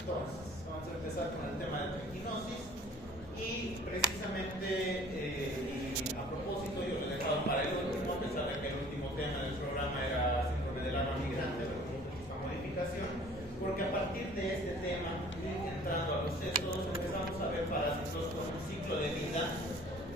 Entonces, vamos a empezar con el tema de triquinosis y precisamente a propósito yo lo he dejado para el último, a pesar de que el último tema del programa era síndrome del alma migrante, pero con mucha modificación, porque a partir de este tema, entrando a los sexos, empezamos a ver parásitos con un ciclo de vida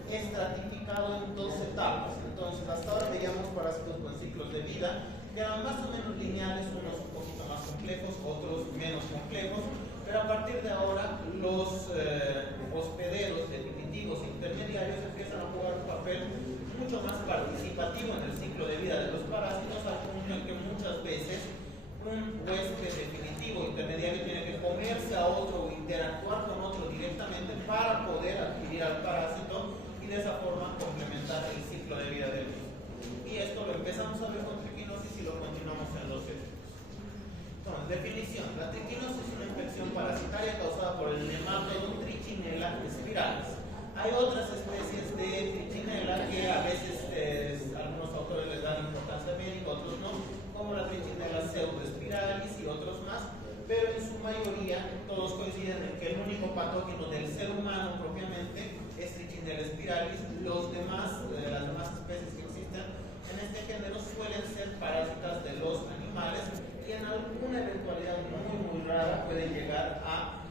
estratificado en dos etapas. Entonces, hasta ahora veíamos parásitos con ciclos de vida que eran más o menos lineales, unos un poquito más complejos, otros menos complejos, pero a partir de ahora los hospederos definitivos intermediarios empiezan a jugar un papel mucho más participativo en el ciclo de vida de los parásitos, al punto en que muchas veces un huésped definitivo intermediario tiene que comerse a otro o interactuar con otro directamente para poder adquirir al parásito y de esa forma complementar el ciclo de vida del mismo. Y esto lo empezamos a ver con triquinosis y lo continuamos en los estudios. Entonces, definición. La triquinosis es una infección parasitaria causada por el nematodon Trichinella spiralis. Hay otras especies de Trichinella que a veces algunos autores les dan importancia médica, otros no, como la Trichinella pseudospiralis y otros más, pero en su mayoría todos coinciden en que el único patógeno del ser humano propiamente es Trichinella spiralis. Las demás especies que existen en este género suelen ser parásitas de los animales y en alguna eventualidad muy rara pueden llegar a,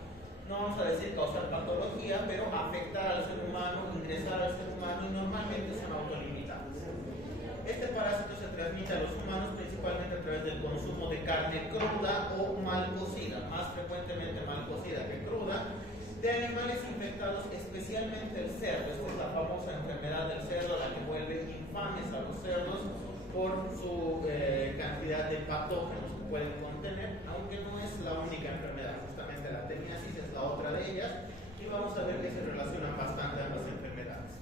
no vamos a decir causar patología, pero afectar al ser humano, ingresar al ser humano, y normalmente son autolimitados. Este parásito se transmite a los humanos principalmente a través del consumo de carne cruda o mal cocida, más frecuentemente mal cocida que cruda, de animales infectados, especialmente el cerdo. Esta es la famosa enfermedad del cerdo, la que vuelve infames a los cerdos por su cantidad de patógenos que pueden contener, aunque no es la única enfermedad. Justamente la teniasis es la otra de ellas, y vamos a ver que se relacionan bastante ambas enfermedades.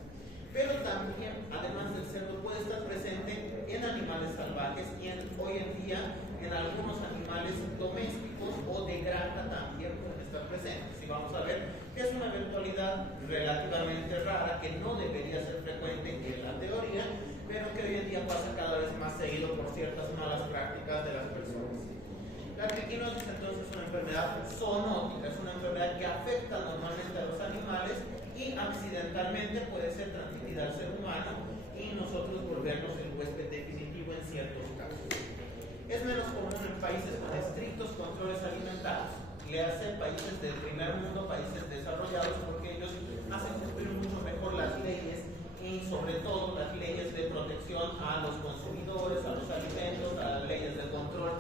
Pero también, además del cerdo, puede estar presente en animales salvajes y hoy en día en algunos animales domésticos o de granja también pueden estar presentes. Y vamos a ver que es una eventualidad relativamente rara, que no debería ser frecuente en la teoría, pero que hoy en día pasa cada vez más seguido por ciertas malas prácticas de las personas. La triquinosis entonces es una enfermedad zoonótica, es una enfermedad que afecta normalmente a los animales y accidentalmente puede ser transmitida al ser humano y nosotros volvernos el huésped definitivo en ciertos casos. Es menos común en países con estrictos controles alimentarios, le hace países del primer mundo, países desarrollados, porque ellos hacen cumplir mucho mejor las leyes y sobre todo las leyes de protección a los consumidores, a los alimentos, a las leyes de control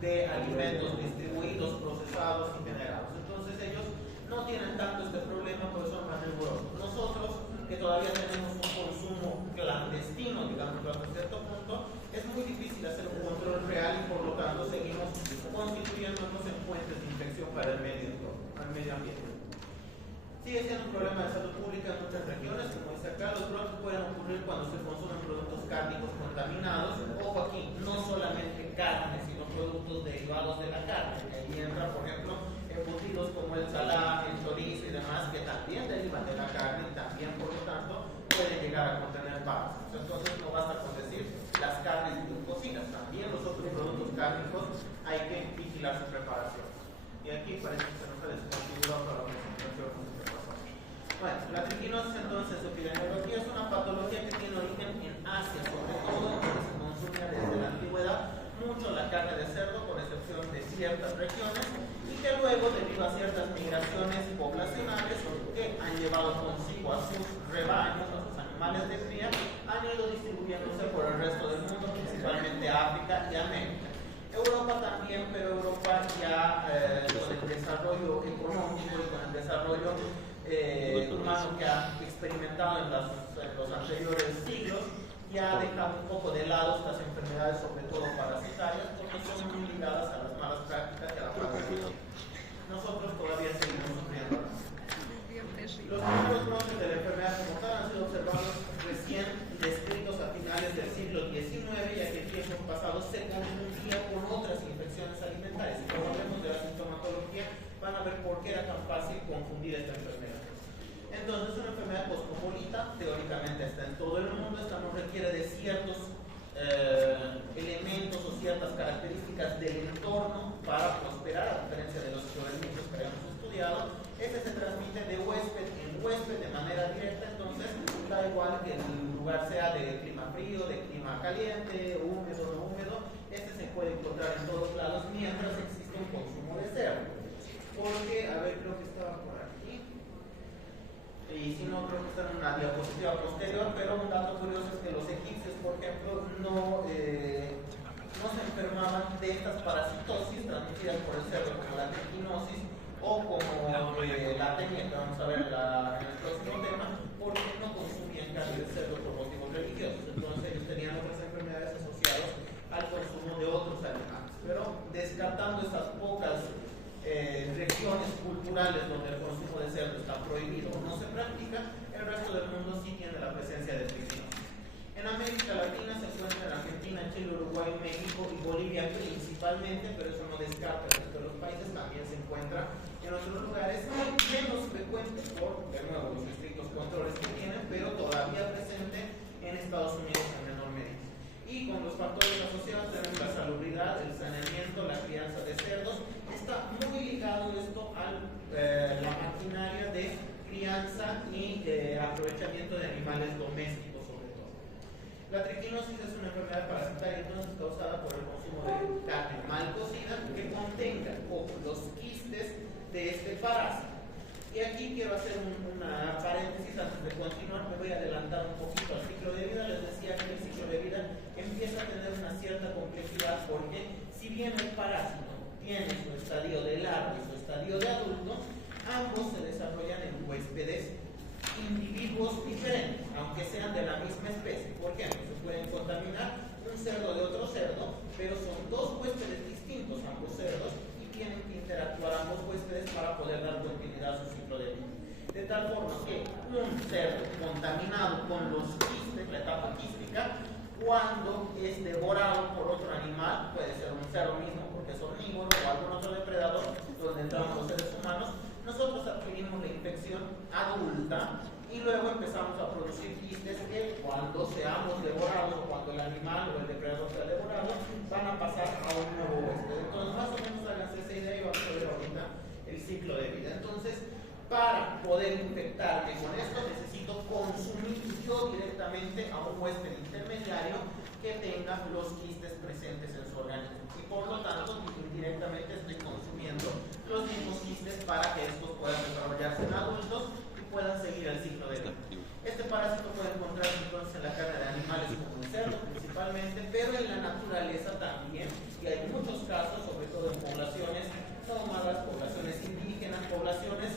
de alimentos distribuidos, procesados y generados. Entonces ellos no tienen tanto este problema, por eso son más rigurosos. Nosotros, que todavía tenemos un consumo clandestino, digamos, hasta cierto punto, es muy difícil hacer un control real y por lo tanto seguimos constituyéndonos en fuentes de infección para el medio ambiente. Sigue siendo un problema de salud pública en muchas regiones, como dice acá. Los brotes pueden ocurrir cuando se consumen productos cárnicos contaminados. Ojo aquí, no solamente carne, sino productos derivados de la carne. Ahí entra, por ejemplo, embutidos como el salami, el chorizo y demás, que también derivan de la carne y también, por lo tanto, pueden llegar a contener parásitos. Entonces, no basta con decir las carnes cocidas, también los otros productos cárnicos hay que vigilar su preparación. Y aquí parece que se nos ha desconfigurado toda la presentación. Bueno, la triquinosis entonces, epidemiología, es una patología que tiene origen en Asia, sobre todo, donde se consumía desde la antigüedad mucho la carne de cerdo, con excepción de ciertas regiones, y que luego, debido a ciertas migraciones poblacionales que han llevado consigo a sus rebaños, a sus animales de cría, han ido distribuyéndose por el resto del mundo, principalmente África y América. Europa también, pero Europa ya con el desarrollo económico y con el desarrollo humano que ha experimentado en los anteriores siglos, ya deja un poco de lado estas enfermedades, sobre todo parasitarias, porque son muy ligadas a las malas prácticas y a la patología. Nosotros todavía seguimos sufriendo. Los primeros brotes de la enfermedad como tal han sido observados recién descritos a finales del siglo XIX, ya que el tiempo pasado se confundía con otras infecciones alimentarias. Y cuando hablemos de la sintomatología, van a ver por qué era tan fácil confundir esta enfermedad. Entonces, es una enfermedad cosmopolita, teóricamente está en todo el mundo. Esta no requiere de ciertos elementos o ciertas características del entorno para prosperar, a diferencia de los organismos que sea de clima frío, de clima caliente, húmedo, no húmedo, este se puede encontrar en todos lados mientras existe un consumo de cerdo. Porque, a ver, creo que estaba por aquí, y si no, creo que está en una diapositiva posterior, pero un dato curioso es que los egipcios, por ejemplo, no se enfermaban de estas parasitosis transmitidas por el cerdo, como la triquinosis o como la tenia, que vamos a ver en el próximo tema, porque no consumían carne de cerdo por motivos religiosos. Entonces ellos tenían otras enfermedades asociadas al consumo de otros animales. Pero descartando estas pocas regiones culturales donde el consumo de cerdo está prohibido o no se practica, el resto del mundo sí tiene la presencia de triquinosis. En América Latina se encuentra en Argentina, Chile, Uruguay, México y Bolivia principalmente, pero eso no descarta el resto de los países, también se encuentra en otros lugares menos frecuentes por, de nuevo, los estrictos controles que tienen, pero todavía presente en Estados Unidos en menor medida. Y con los factores asociados tenemos la salubridad, el saneamiento, la crianza de cerdos. Está muy ligado esto a la maquinaria de crianza y aprovechamiento de animales domésticos sobre todo. La triquinosis es una enfermedad parasitaria entonces causada por el consumo de carne mal cocida que contenga los quistes de este parásito. Y aquí quiero hacer una paréntesis antes de continuar, me voy a adelantar un poquito al ciclo de vida. Les decía que el ciclo de vida empieza a tener una cierta complejidad porque si bien el parásito tiene su estadio de larva y su estadio de adulto, ambos se desarrollan en huéspedes individuos diferentes, aunque sean de la misma especie. ¿Por qué? Se pueden contaminar un cerdo de otro cerdo, pero son dos huéspedes distintos ambos cerdos y tienen que interactuar ambos huéspedes para poder dar continuidad a su ciclo de vida. De tal forma que un cerdo contaminado con los quistes, la etapa quística, cuando es devorado por otro animal, puede ser un cerdo mismo porque es omnívoro o algún otro depredador, donde entramos los seres humanos, nosotros adquirimos la infección adulta y luego empezamos a producir quistes que cuando seamos devorados o cuando el animal o el depredador sea devorado van a pasar a un nuevo huésped. Entonces más o menos háganse esa idea y vamos a ver ahorita el ciclo de vida. Entonces, para poder infectarme con esto necesito consumir yo directamente a un huésped intermediario que tenga los quistes presentes en su organismo y por lo tanto indirectamente estoy consumiendo los mismos quistes para que estos puedan desarrollarse en adultos y puedan seguir el ciclo de vida. Este parásito puede encontrarse entonces en la carne de animales como el cerdo principalmente, pero en la naturaleza también, y hay muchos casos, sobre todo en poblaciones nómadas, poblaciones indígenas, poblaciones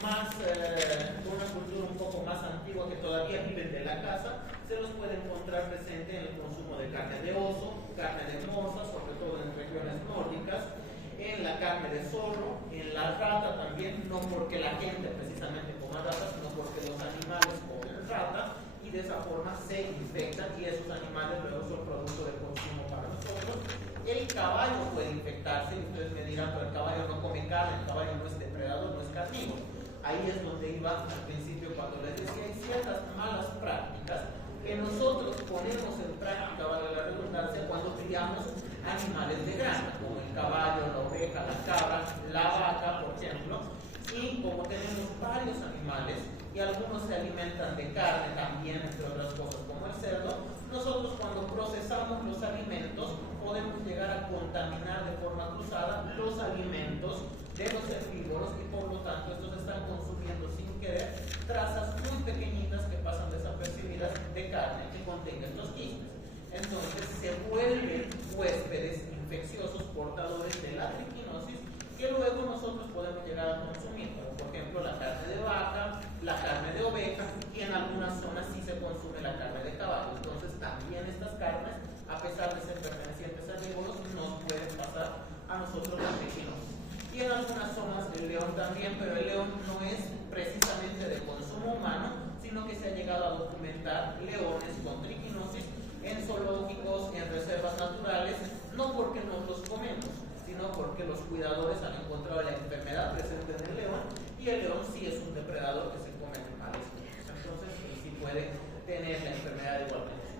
más con una cultura un poco más antigua que todavía viven de la caza, se los puede encontrar presente en el consumo de carne de oso, carne de morsa, sobre todo en regiones nórdicas, en la carne de zorro, en la rata también, no porque la gente precisamente coma rata, sino porque los animales comen rata y de esa forma se infectan y esos animales luego son producto de consumo para nosotros. El caballo puede infectarse y ustedes me dirán, pero el caballo no come carne, el caballo no es depredador, no es carnívoro. Ahí es donde iba al principio cuando les decía, hay ciertas malas prácticas que nosotros ponemos en práctica, vale la redundancia, cuando criamos animales de granja, como el caballo, la oveja, la cabra, la vaca, por ejemplo, y como tenemos varios animales y algunos se alimentan de carne también, entre otras cosas como el cerdo, nosotros cuando procesamos los alimentos podemos llegar a contaminar de forma cruzada los alimentos de los herbívoros y por lo tanto estos están consumiendo sin querer trazas muy pequeñitas que pasan desapercibidas de carne que contengan estos quistes. Entonces se vuelven huéspedes infecciosos portadores de la triquinosis que luego nosotros podemos llegar a consumir, como por ejemplo la carne de vaca, la carne de oveja y en algunas zonas sí se consume la carne de caballo. Entonces también estas carnes, a pesar de ser pertenecientes a herbívoros, nos pueden pasar a nosotros la triquinosis. Y en algunas zonas el león también, pero el león no es precisamente de consumo humano, sino que se ha llegado a documentar leones con triquinosis en zoológicos, en reservas naturales, no porque nos los comemos, sino porque los cuidadores han encontrado la enfermedad presente en el león y el león sí es un depredador que se come animales. Entonces sí puede tener la enfermedad igualmente.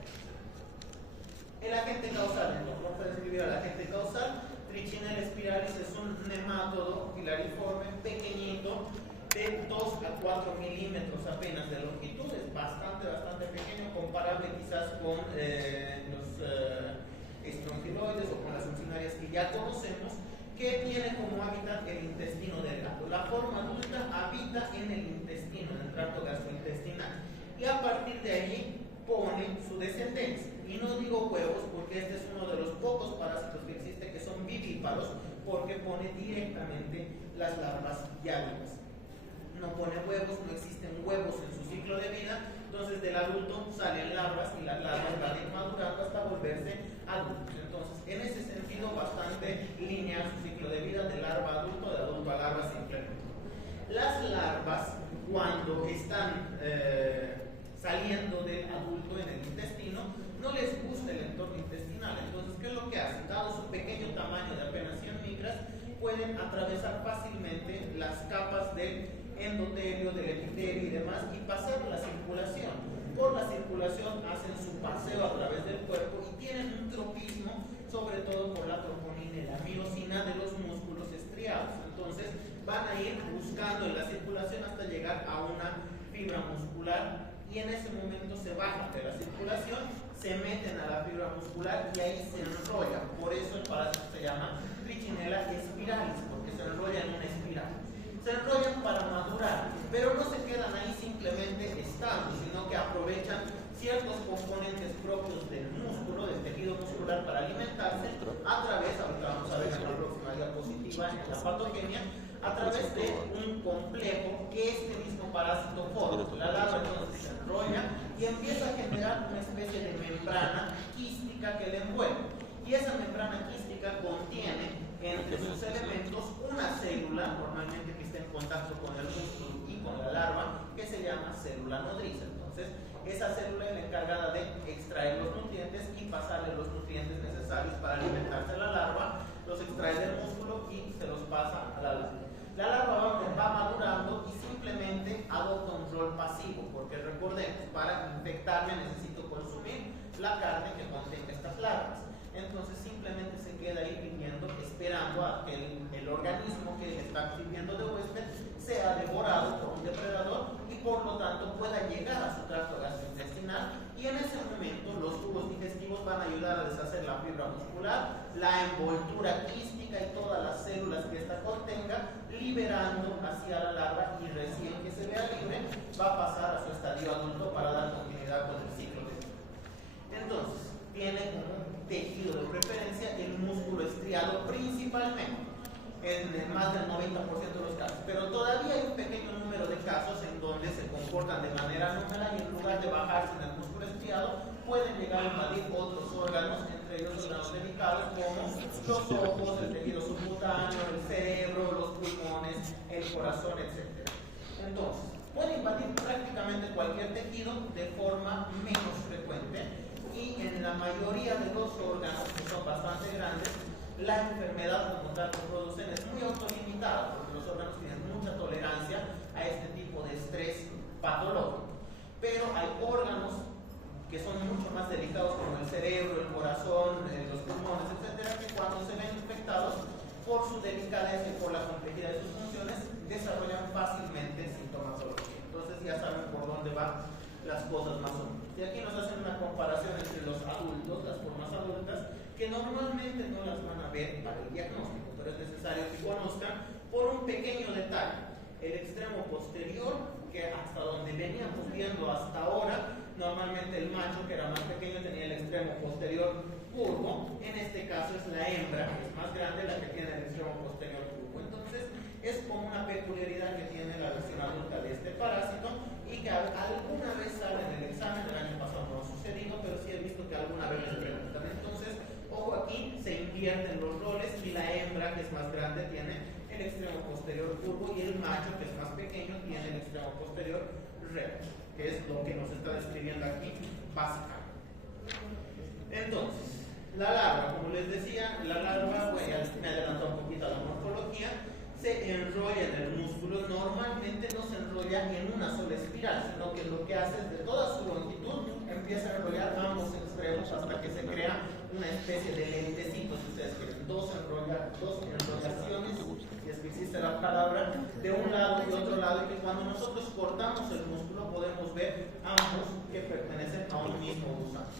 El agente causal, entonces vamos a describir al agente causal. Trichinella spiralis es un nemátodo filariforme pequeñito de 2 a 4 milímetros apenas de longitud, es bastante pequeño, comparable quizás con los estrongiloides o con las uncinarias que ya conocemos, que tiene como hábitat el intestino delgado. La forma adulta habita en el intestino, en el tracto gastrointestinal, y a partir de allí pone su descendencia. Y no digo huevos porque este es uno de los pocos parásitos que existe que son vivíparos, porque pone directamente las larvas ya vivas. No pone huevos, no existen huevos en su ciclo de vida, entonces del adulto salen larvas y las larvas van a ir madurando hasta volverse adultos. Entonces, en ese sentido, bastante lineal su ciclo de vida, de larva a adulto, de adulto a larva simplemente. Las larvas, cuando están saliendo del adulto en el intestino, no les gusta el entorno intestinal. Entonces, ¿qué es lo que hacen? Dado su pequeño tamaño de apenas 100 micras, pueden atravesar fácilmente las capas del endotelio, del epitelio y demás y pasar la circulación. Por la circulación hacen su paseo a través del cuerpo y tienen un tropismo, sobre todo por la troponina y la miosina de los músculos estriados. Entonces van a ir buscando en la circulación hasta llegar a una fibra muscular y en ese momento se bajan de la circulación, se meten a la fibra muscular y ahí se enrollan. Por eso el parásito se llama Trichinella spiralis, porque se enrolla en una espiral. Se enrollan para madurar, pero no se quedan ahí simplemente estando, sino que aprovechan ciertos componentes propios del músculo, del tejido muscular para alimentarse a través, ahorita vamos a ver en la próxima diapositiva, en la patogenia, a través de un complejo que este mismo parásito forma. La larva entonces se enrolla y empieza a generar una especie de membrana quística que le envuelve. Y esa membrana quística contiene entre sus elementos una célula, normalmente que está en contacto con el músculo y con la larva, que se llama célula nodriza. Entonces, esa célula es la encargada de extraer los nutrientes y pasarle los nutrientes necesarios para alimentarse a la larva, los extrae del músculo y se los pasa a la larva. La larva va madurando y simplemente adopta un rol pasivo, porque recordemos, para infectarme necesito consumir la carne que contenga estas larvas. Entonces simplemente se queda ahí viviendo, esperando a que el organismo que le está sirviendo de huésped sea devorado por un depredador y por lo tanto pueda llegar a su tracto gastrointestinal, y en ese momento los tubos digestivos van a ayudar a deshacer la fibra muscular, la envoltura quística y todas las células que ésta contenga, liberando hacia la larva, y recién que se vea libre va a pasar a su estadio adulto para dar continuidad con el ciclo de vida. Entonces, tiene como tejido de preferencia el músculo estriado principalmente, en más del 90% de los casos, pero todavía hay un pequeño número de casos en donde se comportan de manera anómala y en lugar de bajarse en el músculo estriado pueden llegar a invadir otros órganos, entre ellos órganos delicados como los ojos, el tejido subcutáneo, el cerebro, los pulmones, el corazón, etc. Entonces, puede invadir prácticamente cualquier tejido de forma menos frecuente, y en la mayoría de los órganos, que son bastante grandes, la enfermedad como tal que producen es muy autolimitada, porque los órganos tienen mucha tolerancia a este tipo de estrés patológico. Pero hay órganos que son mucho más delicados, como el cerebro, el corazón, los pulmones, etcétera, que cuando se ven infectados, por su delicadeza y por la complejidad de sus funciones, desarrollan fácilmente sintomatología. Entonces ya saben por dónde van las cosas más o menos. Y aquí nos hacen una comparación entre los adultos, las formas adultas, que normalmente no las van a ver para el diagnóstico, pero es necesario que conozcan por un pequeño detalle. El extremo posterior, que hasta donde veníamos viendo hasta ahora, normalmente el macho, que era más pequeño, tenía el extremo posterior curvo. En este caso es la hembra, que es más grande, la que tiene el extremo posterior curvo. Entonces, es como una peculiaridad que tiene la versión adulta de este parásito, y que alguna vez sale en el examen. Del año pasado no ha sucedido, pero sí he visto que alguna vez les preguntan. Entonces, ojo, aquí se invierten los roles y la hembra, que es más grande, tiene el extremo posterior curvo y el macho, que es más pequeño, tiene el extremo posterior recto, que es lo que nos está describiendo aquí básicamente. Entonces, la larva, como les decía, la larva, bueno, ya me adelantó un poquito a la morfología, se enrolla en el músculo. Normalmente no se enrolla en una sola espiral, sino que lo que hace es, de toda su longitud, empieza a enrollar ambos extremos hasta que se crea una especie de lentecito, si ustedes quieren, dos enrollaciones, si es que existe la palabra, de un lado y otro lado, y cuando nosotros cortamos el músculo podemos ver ambos que pertenecen a un mismo gusano.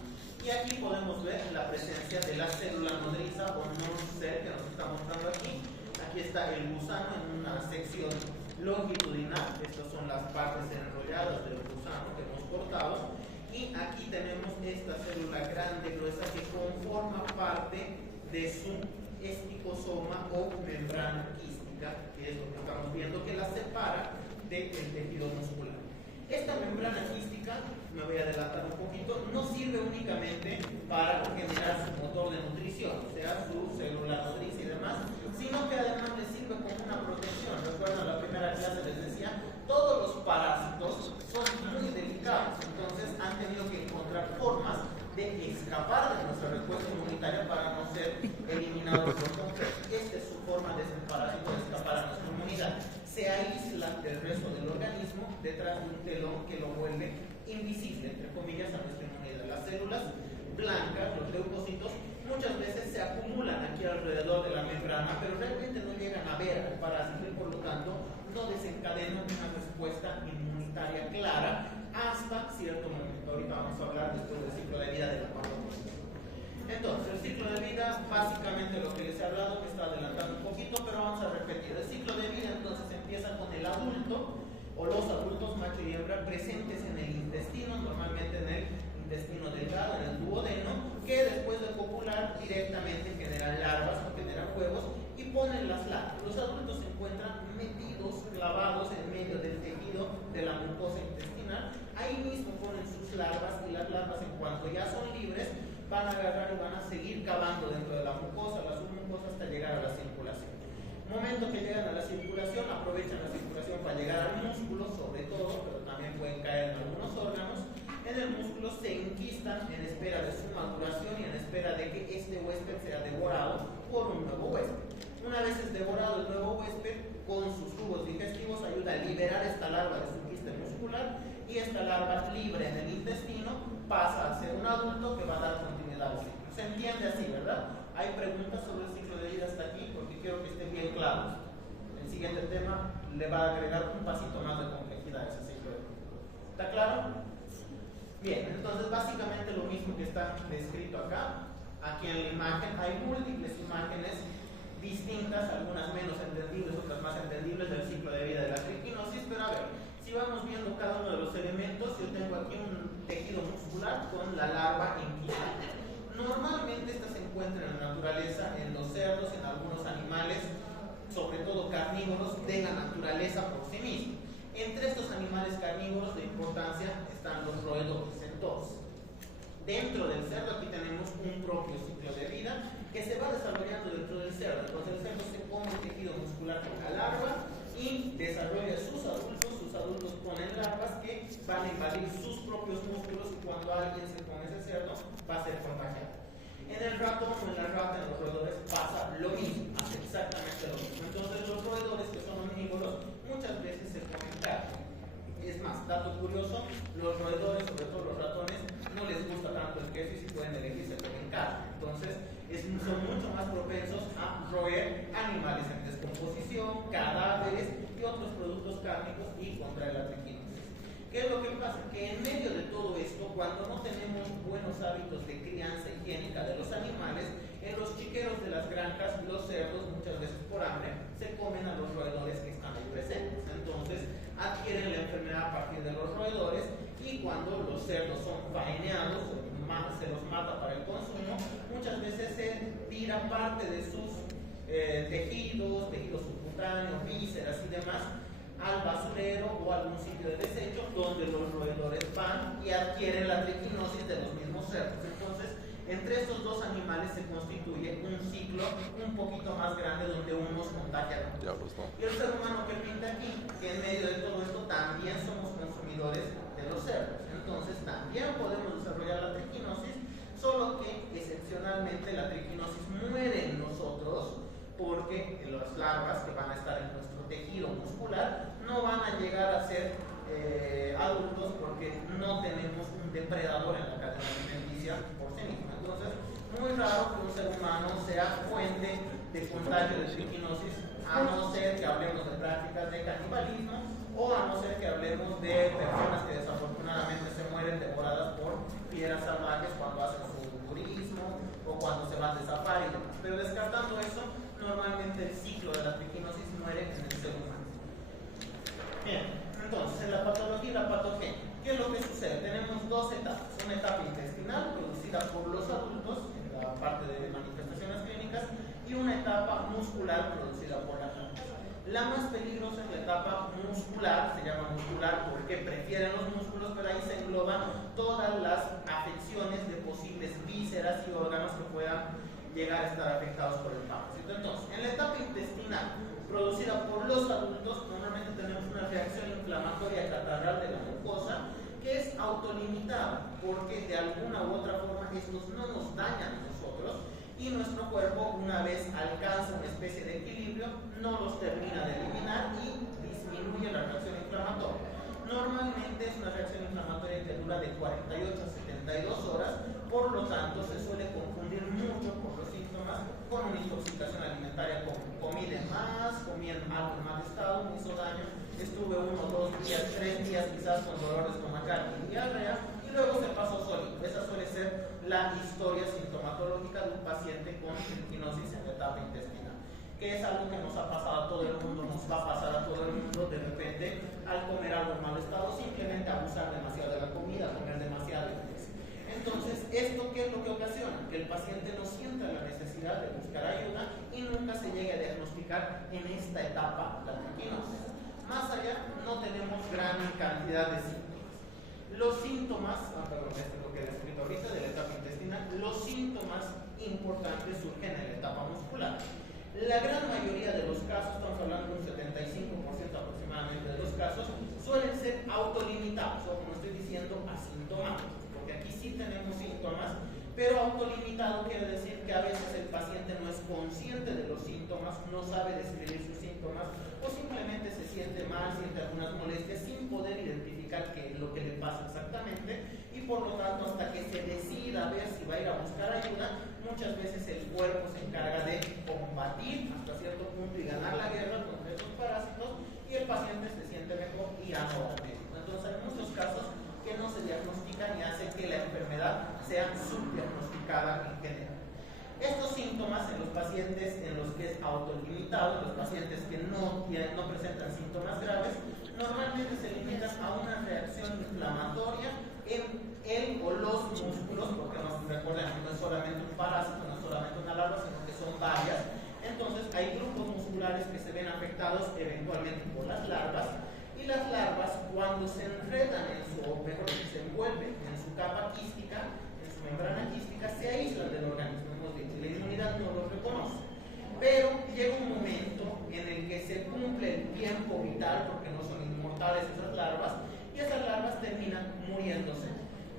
Y aquí podemos ver la presencia de la célula nodriza o non-cell que nos está mostrando aquí. Aquí está el gusano en una sección longitudinal. Estas son las partes enrolladas del gusano que hemos cortado. Y aquí tenemos esta célula grande, gruesa, que conforma parte de su esticosoma o membrana quística, que es lo que estamos viendo, que la separa del tejido muscular. Esta membrana quística, me voy a adelantar un poquito, no sirve únicamente para generar su motor de nutrición, o sea, su célula nodriza y demás, sino que además le sirve como una protección. Recuerdan, la primera clase les decía, todos los parásitos son muy delicados, entonces han tenido que encontrar formas de escapar de nuestra respuesta inmunitaria para no ser eliminados por completo. Esta es su forma de este parásito de escapar a nuestra inmunidad. Se aísla del resto del organismo detrás de un telón que lo vuelve invisible, entre comillas, a nuestra inmunidad. Las células blancas, los leucocitos, muchas veces se acumulan aquí alrededor de la membrana, pero realmente no llegan a ver al parásito y por lo tanto no desencadenan una respuesta inmunitaria clara hasta cierto momento. Ahorita vamos a hablar después del ciclo de vida de la patología. Entonces, el ciclo de vida, básicamente lo que les he hablado, que está adelantando un poquito, pero vamos a repetir. El ciclo de vida entonces empieza con el adulto o los adultos macho y hembra presentes en el intestino, normalmente en el intestino delgado, en el duodeno, que después de copular directamente generan larvas o generan huevos y ponen las larvas. Los adultos se encuentran metidos, clavados en medio del tejido de la mucosa intestinal. Ahí mismo ponen sus larvas y las larvas, en cuanto ya son libres, van a agarrar y van a seguir cavando dentro de la mucosa, la submucosa, hasta llegar a la circulación. Momento que llegan a la circulación, aprovechan la circulación para llegar al músculo, sobre todo, pero también pueden caer en algunos órganos. En el músculo se enquistan en espera de su maduración y en espera de que este huésped sea devorado por un nuevo huésped. Una vez es devorado el nuevo huésped, con sus tubos digestivos ayuda a liberar esta larva de su quiste muscular, y esta larva libre en el intestino pasa a ser un adulto que va a dar continuidad al ciclo. Se entiende así, ¿verdad? Hay preguntas sobre el ciclo de vida hasta aquí porque quiero que estén bien claros. El siguiente tema le va a agregar un pasito más de complejidad a ese ciclo de vida. ¿Está claro? Bien, entonces básicamente lo mismo que está descrito acá. Aquí en la imagen hay múltiples imágenes distintas, algunas menos entendibles, otras más entendibles del ciclo de vida de la triquinosis, pero a ver, si vamos viendo cada uno de los elementos, yo tengo aquí un tejido muscular con la larva enquistada. Normalmente esta se encuentra en la naturaleza, en los cerdos, en algunos animales, sobre todo carnívoros, de la naturaleza por sí mismos. Entre estos animales carnívoros de importancia están los roedores. Entonces, dentro del cerdo aquí tenemos un propio ciclo de vida que se va desarrollando dentro del cerdo. Entonces el cerdo se come el tejido muscular con la larva y desarrolla sus adultos ponen larvas que van a invadir sus propios músculos, y cuando alguien se come ese cerdo va a ser contagiado. En el ratón o en la rata, en los roedores, pasa lo mismo, hace exactamente lo mismo. Entonces los roedores, que son omnívoros, muchas veces se comen carne. Es más, dato curioso, los roedores, sobre todo los ratones, no les gusta tanto el queso, y si pueden elegir se comen carne. Entonces son mucho más propensos a roer animales en descomposición, cadáveres y otros productos cárnicos, y contraer la triquinosis. ¿Qué es lo que pasa? Que en medio de todo esto, cuando no tenemos buenos hábitos de crianza higiénica de los animales, en los chiqueros de las granjas, los cerdos, muchas veces por hambre, se comen a los roedores que están ahí presentes. Entonces adquieren la enfermedad a partir de los roedores, y cuando los cerdos son faeneados, se los mata para el consumo, muchas veces se tira parte de sus tejidos subcutáneos, vísceras y demás al basurero o algún sitio de desecho, donde los roedores van y adquieren la triquinosis de los mismos cerdos. Entonces, entre estos dos animales se constituye un ciclo un poquito más grande, donde unos contagian a otros. Y el ser humano que pinta aquí, que en medio de todo esto también somos consumidores de los cerdos. Entonces también podemos desarrollar la triquinosis, solo que excepcionalmente la triquinosis muere en nosotros, porque las larvas que van a estar en nuestro tejido muscular no van a llegar a ser adultos, porque no tenemos un depredador en la cadena alimenticia por sí misma. Entonces, muy raro que un ser humano sea fuente de contagio de triquinosis, a no ser que hablemos de prácticas de canibalismo, o a no ser que hablemos de personas que desafortunadamente se mueren devoradas por fieras salvajes cuando hacen su turismo o cuando se van de safari y demás. Pero descartando eso, normalmente el ciclo de la triquinosis muere en el ser humano. Bien, entonces en la patología y la patogenia, ¿qué es lo que sucede? Tenemos dos etapas. Una etapa intestinal producida por los adultos, en la parte de manifestaciones clínicas, y una etapa muscular producida por las plantas. La más peligrosa es la etapa muscular, se llama muscular porque prefieren los músculos, pero ahí se engloban todas las afecciones de posibles vísceras y órganos que puedan llegar a estar afectados por el parásito. Entonces, en la etapa intestinal producida por los adultos, normalmente tenemos una reacción inflamatoria catarral de la mucosa que es autolimitada, porque de alguna u otra forma estos no nos dañan a nosotros y nuestro cuerpo, una vez alcanza una especie de equilibrio, no los termina de eliminar y disminuye la reacción inflamatoria. Normalmente es una reacción inflamatoria que dura de 48 a 72 horas, por lo tanto se suele confundir mucho por los síntomas con una intoxicación alimentaria, como comí de más, comí en algo en mal estado, me hizo daño, estuve 1, 2 días, 3 días quizás con dolor estomacal y diarrea, y luego se pasó sólido. Esa suele ser la historia sintomatológica de un paciente con triquinosis en la etapa intestinal, que es algo que nos ha pasado a todo el mundo, nos va a pasar a todo el mundo de repente al comer algo en mal estado, simplemente abusar demasiado de la comida, comer demasiado. Entonces, ¿esto qué es lo que ocasiona? Que el paciente no sienta la necesidad de buscar ayuda y nunca se llegue a diagnosticar en esta etapa la triquinosis. Más allá, no tenemos gran cantidad de síntomas. Los síntomas, esto es lo que he descrito ahorita de la etapa intestinal, los síntomas importantes surgen en la etapa muscular. La gran mayoría de los casos, estamos hablando de un 75% aproximadamente de los casos, suelen ser autolimitados, o como estoy diciendo, asintomáticos, porque aquí sí tenemos síntomas, pero autolimitado quiere decir que a veces el paciente no es consciente de los síntomas, no sabe describir sus síntomas, o simplemente se siente mal, siente algunas molestias sin poder identificar qué es lo que le pasa exactamente, y por lo tanto hasta que se decida a ver si va a ir a buscar ayuda, muchas veces el cuerpo se encarga de combatir hasta cierto punto y ganar la guerra contra estos parásitos, y el paciente se siente mejor y ya no va al médico. Entonces hay muchos casos que no se diagnostican y hacen que la enfermedad sea subdiagnosticada en general. Estos síntomas en los pacientes en los que es autolimitado, los pacientes que no presentan síntomas graves, normalmente se limitan a una reacción inflamatoria en el o los músculos, porque recuerden que no es solamente un parásito, no es solamente una larva, sino que son varias. Entonces hay grupos musculares que se ven afectados eventualmente por las larvas, y las larvas, cuando se enredan o mejor dicho, se envuelven en su capa quística, en su membrana quística, se aíslan del organismo, hemos dicho, y la inmunidad no los reconoce. Pero llega un momento en el que se cumple el tiempo vital, porque no son inmortales esas larvas, y esas larvas terminan muriéndose.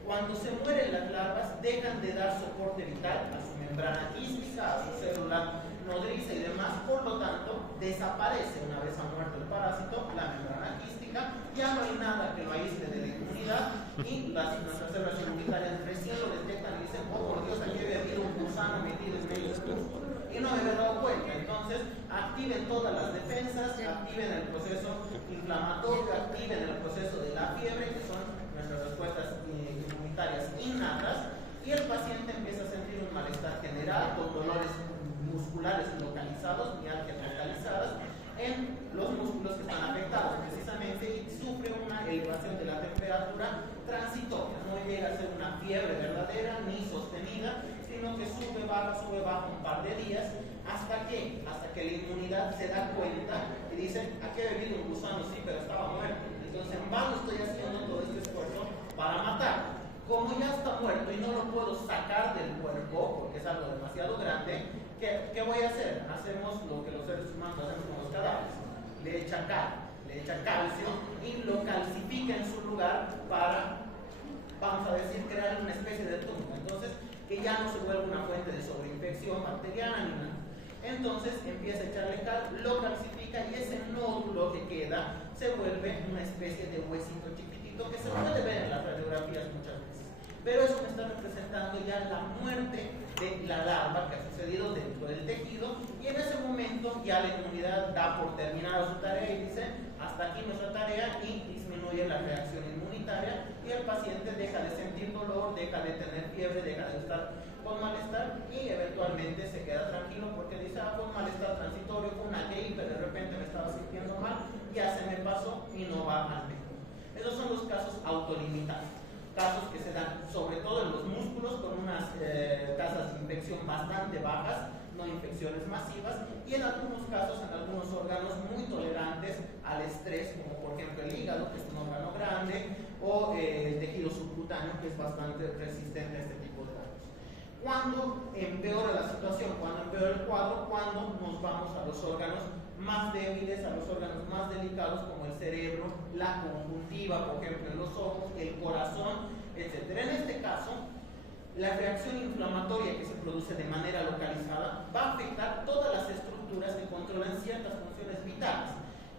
Cuando se mueren las larvas, dejan de dar soporte vital a su membrana quística, a su célula nodriza y demás, por lo tanto, desaparece una vez ha muerto el parásito, la membrana quística, ya no hay nada que lo aísle de la inmunidad, y nuestras células inmunitarias recién lo detectan y dicen, oh por Dios, aquí había habido un gusano metido en medio del músculo, y no me había dado cuenta. Entonces, activen todas las defensas, activen el proceso inflamatorio, activen el proceso de la fiebre, que son nuestras respuestas inmunitarias innatas, y el paciente empieza a sentir un malestar general con dolores musculares localizados, mialgias localizadas en los músculos que están afectados precisamente, y sufre una elevación de la temperatura transitoria, no llega a ser una fiebre verdadera ni sostenida, sino que sube, baja un par de días, hasta que la inmunidad se da cuenta y dice, aquí ha habido un gusano, sí, pero estaba muerto, entonces en vano estoy haciendo todo este esfuerzo para matar. Como ya está muerto y no lo puedo sacar del cuerpo, porque es algo demasiado grande, ¿qué voy a hacer? Hacemos lo que los seres humanos hacemos con los cadáveres. Le echa calcio y lo calcifica en su lugar para, vamos a decir, crear una especie de tumor. Entonces, que ya no se vuelva una fuente de sobreinfección bacteriana ni nada. Entonces empieza a echarle cal, lo calcifica y ese nódulo que queda se vuelve una especie de huesito chiquitito que se puede ver en las radiografías muchas veces. Pero eso me está representando ya la muerte de la larva que ha sucedido dentro del tejido, y en ese momento ya la inmunidad da por terminada su tarea y dice, hasta aquí nuestra tarea, y reacción inmunitaria y el paciente deja de sentir dolor, deja de tener fiebre, deja de estar con malestar y eventualmente se queda tranquilo porque dice, fue un malestar transitorio, fue una gripe, de repente me estaba sintiendo mal, ya se me pasó y no va al médico. Esos son los casos autolimitados, casos que se dan sobre todo en los músculos con unas tasas de infección bastante bajas, no infecciones masivas, y en algunos casos en algunos órganos muy tolerantes al estrés, como por ejemplo el hígado, que es un órgano grande, o el tejido subcutáneo, que es bastante resistente a este tipo de daños. ¿Cuándo empeora la situación? ¿Cuándo empeora el cuadro? Cuando nos vamos a los órganos más débiles, a los órganos más delicados como el cerebro, la conjuntiva, por ejemplo en los ojos, el corazón, etc. En este caso, la reacción inflamatoria que se produce de manera localizada va a afectar todas las estructuras que controlan ciertas funciones vitales.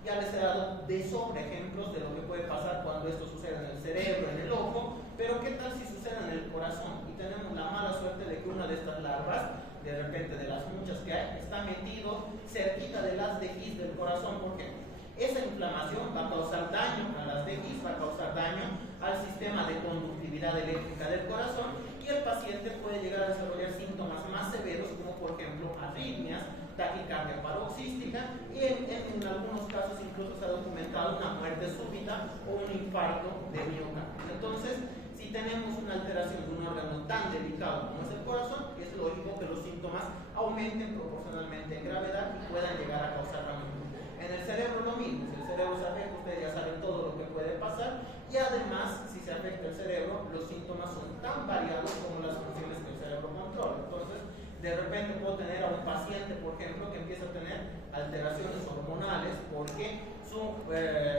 Ya les he dado de sobra ejemplos de lo que puede pasar cuando esto sucede en el cerebro, en el ojo, pero ¿qué tal si sucede en el corazón? Y tenemos la mala suerte de que una de estas larvas, de repente de las muchas que hay, está metido cerquita de las DX del corazón. ¿Por qué? Esa inflamación va a causar daño a las DX, va a causar daño al sistema de conductividad eléctrica del corazón y el paciente puede llegar a desarrollar síntomas más severos como por ejemplo arritmias, taquicardia paroxística y en algunos casos incluso se ha documentado una muerte súbita o un infarto de miocardio. Entonces, si tenemos una alteración de un órgano tan delicado como es el corazón, es lógico que los síntomas aumenten proporcionalmente en gravedad y puedan llegar a causar daño. En el cerebro lo mismo, si el cerebro se afecta, ustedes ya saben todo lo que puede pasar y además, si se afecta el cerebro, los síntomas son tan variados como las funciones que el cerebro controla. Entonces, de repente puedo tener a un paciente, por ejemplo, que empieza a tener alteraciones hormonales porque su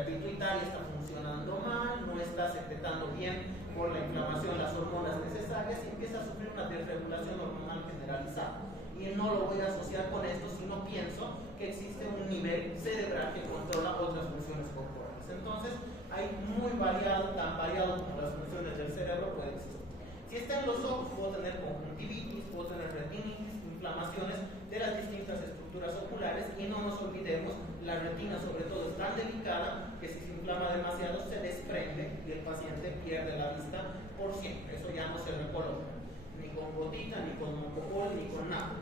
pituitaria está funcionando mal, no está secretando bien por la inflamación las hormonas necesarias y empieza a sufrir una desregulación hormonal generalizada. Y no lo voy a asociar con esto, sino pienso que existe un nivel cerebral que controla otras funciones corporales. Entonces, hay muy variado, tan variado como las funciones del cerebro puede existir. Si está en los ojos, puedo tener conjuntivitis, puedo tener retinitis, inflamaciones de las distintas estructuras oculares y no nos olvidemos, la retina sobre todo es tan delicada que si se inflama demasiado se desprende y el paciente pierde la vista por siempre. Eso ya no se recoloca, ni con gotita, ni con mocopol, ni con nada.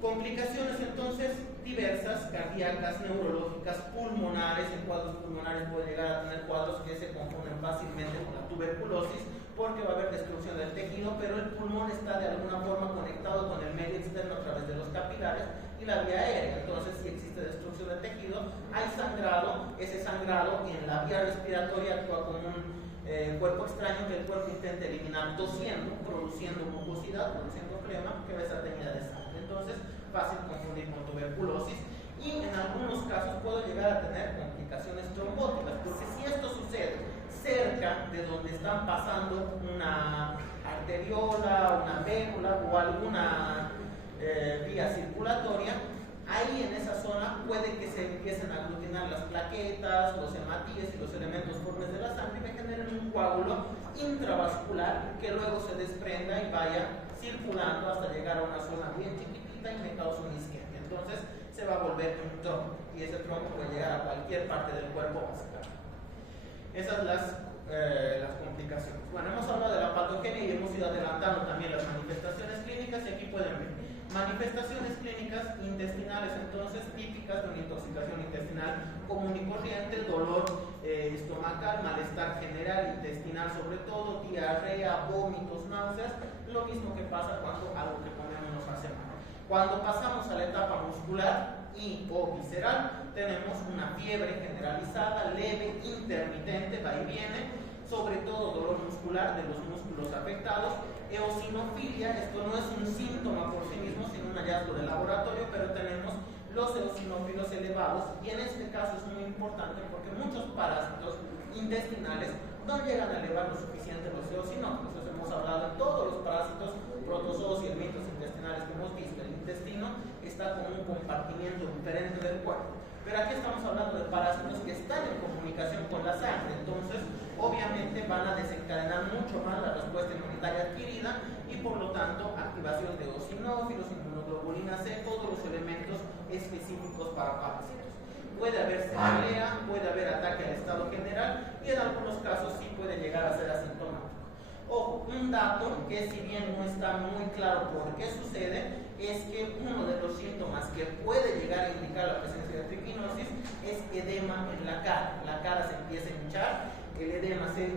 Complicaciones entonces diversas, cardíacas, neurológicas, pulmonares. En cuadros pulmonares puede llegar a tener cuadros que se confunden fácilmente con la tuberculosis porque va a haber destrucción del tejido, pero el pulmón está de alguna forma conectado con el medio externo a través de los capilares y la vía aérea. Entonces, si existe destrucción del tejido, hay sangrado. Ese sangrado en la vía respiratoria actúa como un cuerpo extraño que el cuerpo intenta eliminar tosiendo, produciendo mucosidad, produciendo flema que va a estar teñida de sangre. Entonces, fácil confundir con tuberculosis y en algunos casos puedo llegar a tener complicaciones trombóticas, porque si esto sucede cerca de donde están pasando una arteriola, una vénula o alguna vía circulatoria, ahí en esa zona puede que se empiecen a aglutinar las plaquetas, los hematíes y los elementos formes de la sangre y me generen un coágulo intravascular que luego se desprenda y vaya circulando hasta llegar a una zona bien chiquitita y me causa una isquemia. Entonces se va a volver un trombo y ese trombo puede llegar a cualquier parte del cuerpo vascular. Esas son las complicaciones. Bueno, hemos hablado de la patogenia y hemos ido adelantando también las manifestaciones clínicas y aquí pueden ver manifestaciones clínicas intestinales, entonces típicas de una intoxicación intestinal común y corriente, dolor estomacal, malestar general, intestinal sobre todo, diarrea, vómitos, náuseas, lo mismo que pasa cuando algo que comemos nos hace mal. Cuando pasamos a la etapa muscular y o visceral, tenemos una fiebre generalizada, leve, intermitente, va y viene, sobre todo dolor muscular de los músculos afectados, eosinofilia. Esto no es un síntoma por sí mismo, sino un hallazgo de laboratorio, pero tenemos los eosinófilos elevados y en este caso es muy importante porque muchos parásitos intestinales no llegan a elevar lo suficiente los eosinófilos. Entonces hemos hablado de todos los parásitos, protozoos y helmintos intestinales que hemos visto. El intestino está como un compartimiento diferente del cuerpo. Pero aquí estamos hablando de parásitos que están en comunicación con la sangre, entonces obviamente van a desencadenar mucho más la respuesta inmunitaria adquirida y por lo tanto activación de eosinófilos, inmunoglobulina C, todos los elementos específicos para parásitos. Puede haber cefalea, puede haber ataque al estado general y en un dato que, si bien no está muy claro por qué sucede, es que uno de los síntomas que puede llegar a indicar la presencia de triquinosis es edema en la cara. La cara se empieza a hinchar, el edema se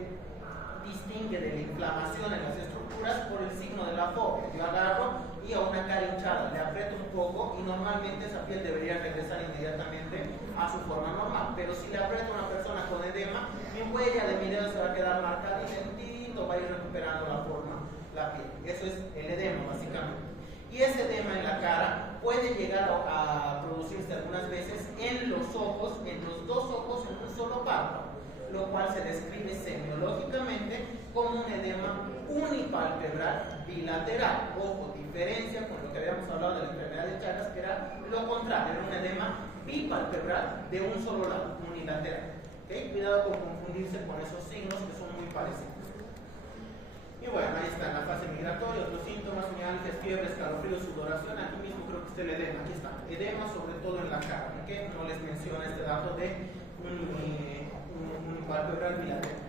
distingue de la inflamación en las estructuras por el signo de la fobia. Yo agarro y a una cara hinchada le aprieto un poco y normalmente esa piel debería regresar inmediatamente a su forma normal, pero si le aprieto a una persona con edema, mi huella de mi dedo se va a quedar marcada y lentito va a ir recuperando la forma, la piel. Eso es el edema básicamente. Y ese edema en la cara puede llegar a producirse algunas veces en los ojos, en los dos ojos en un solo párpado, lo cual se describe semiológicamente como un edema unipalpebral bilateral. Ojo, diferencia con lo que habíamos hablado de la enfermedad de Chagas, que era lo contrario, era un edema bipalpebral de un solo lado, unilateral. ¿Okay? Cuidado con confundirse con esos signos que son muy parecidos. Y bueno, ahí está, en la fase migratoria, otros síntomas, mialgias, fiebre, escalofríos, sudoración. Aquí mismo creo que está el edema, aquí está. Edema sobre todo en la cara, ¿okay? No les menciono este dato de un palpebral bilateral.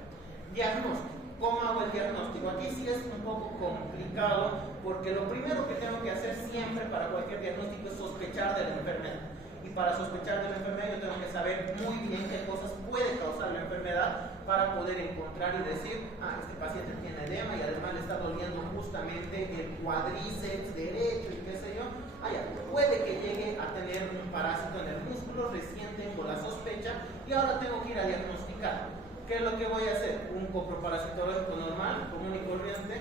Diagnóstico. ¿Cómo hago el diagnóstico? Aquí sí es un poco complicado, porque lo primero que tengo que hacer siempre para cualquier diagnóstico es sospechar de la enfermedad. Y para sospechar de la enfermedad yo tengo que saber muy bien qué cosas puede causar la enfermedad para poder encontrar y decir, este paciente tiene edema y además le está doliendo justamente el cuádriceps derecho y qué sé yo. Puede que llegue a tener un parásito en el músculo, recién tengo la sospecha y ahora tengo que ir a diagnosticar. ¿Qué es lo que voy a hacer? ¿Un coproparasitológico normal, común y corriente?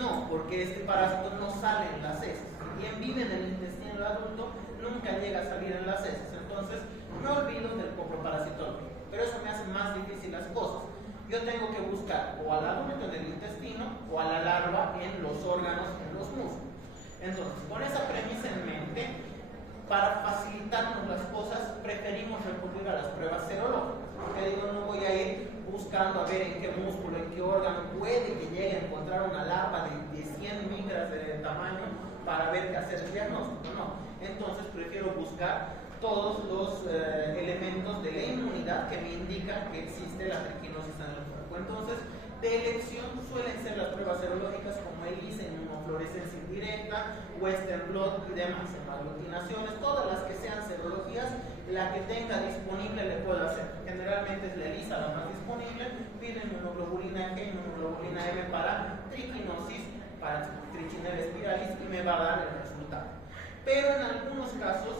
No, porque este parásito no sale en las heces. Si bien vive en el intestino del adulto, nunca llega a salir en las heces. Entonces, me olvido del coproparasitológico. Pero eso me hace más difícil las cosas. Yo tengo que buscar o al adulto en el intestino o a la larva en los órganos, en los músculos. Entonces, con esa premisa en mente, para facilitarnos las cosas, preferimos recurrir a las pruebas serológicas. Porque digo, no voy a ir buscando a ver en qué músculo, en qué órgano, puede que llegue a encontrar una larva de 100 micras de tamaño para ver qué hacer el diagnóstico. No. Entonces, prefiero buscar todos los elementos de la inmunidad que me indican que existe la triquinosis en el cuerpo. Entonces, de elección suelen ser las pruebas serológicas como ELISA, inmunofluorescencia indirecta, Western blot y demás, aglutinaciones, todas las que sean serologías, la que tenga disponible le puedo hacer. Generalmente es la ELISA la más disponible, piden inmunoglobulina G, inmunoglobulina M para triquinosis, para trichinella spiralis y me va a dar el resultado. Pero en algunos casos,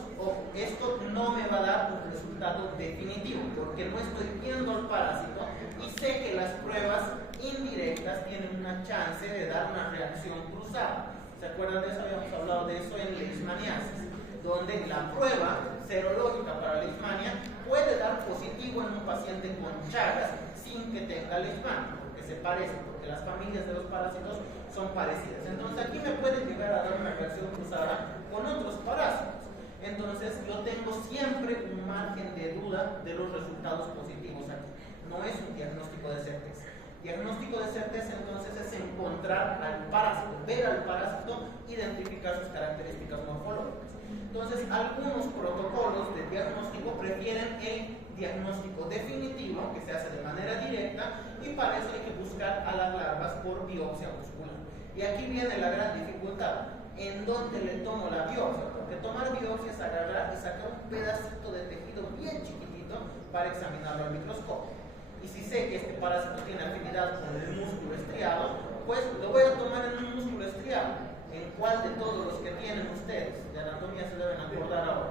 esto no me va a dar un resultado definitivo, porque no estoy viendo el parásito y sé que las pruebas indirectas tienen una chance de dar una reacción cruzada. ¿Se acuerdan de eso? Habíamos hablado de eso en leishmaniasis, donde la prueba serológica para leishmania puede dar positivo en un paciente con Chagas sin que tenga leishmania, porque se parecen, porque las familias de los parásitos son parecidas. Entonces aquí me puede llegar a dar una reacción cruzada con otros parásitos. Entonces yo tengo siempre un margen de duda de los resultados positivos aquí. No es un diagnóstico de certeza. Diagnóstico de certeza entonces es encontrar al parásito, ver al parásito, identificar sus características morfológicas. Entonces algunos protocolos de diagnóstico prefieren el diagnóstico definitivo, que se hace de manera directa, y para eso hay que buscar a las larvas por biopsia muscular. Y aquí viene la gran dificultad, en dónde le tomo la biopsia, porque tomar biopsia es agarrar y sacar un pedacito de tejido bien chiquitito para examinarlo al microscopio. Y si sé que este parásito tiene afinidad con el músculo estriado, pues lo voy a tomar en un músculo estriado. ¿En cuál de todos los que tienen ustedes? De anatomía se deben acordar ahora.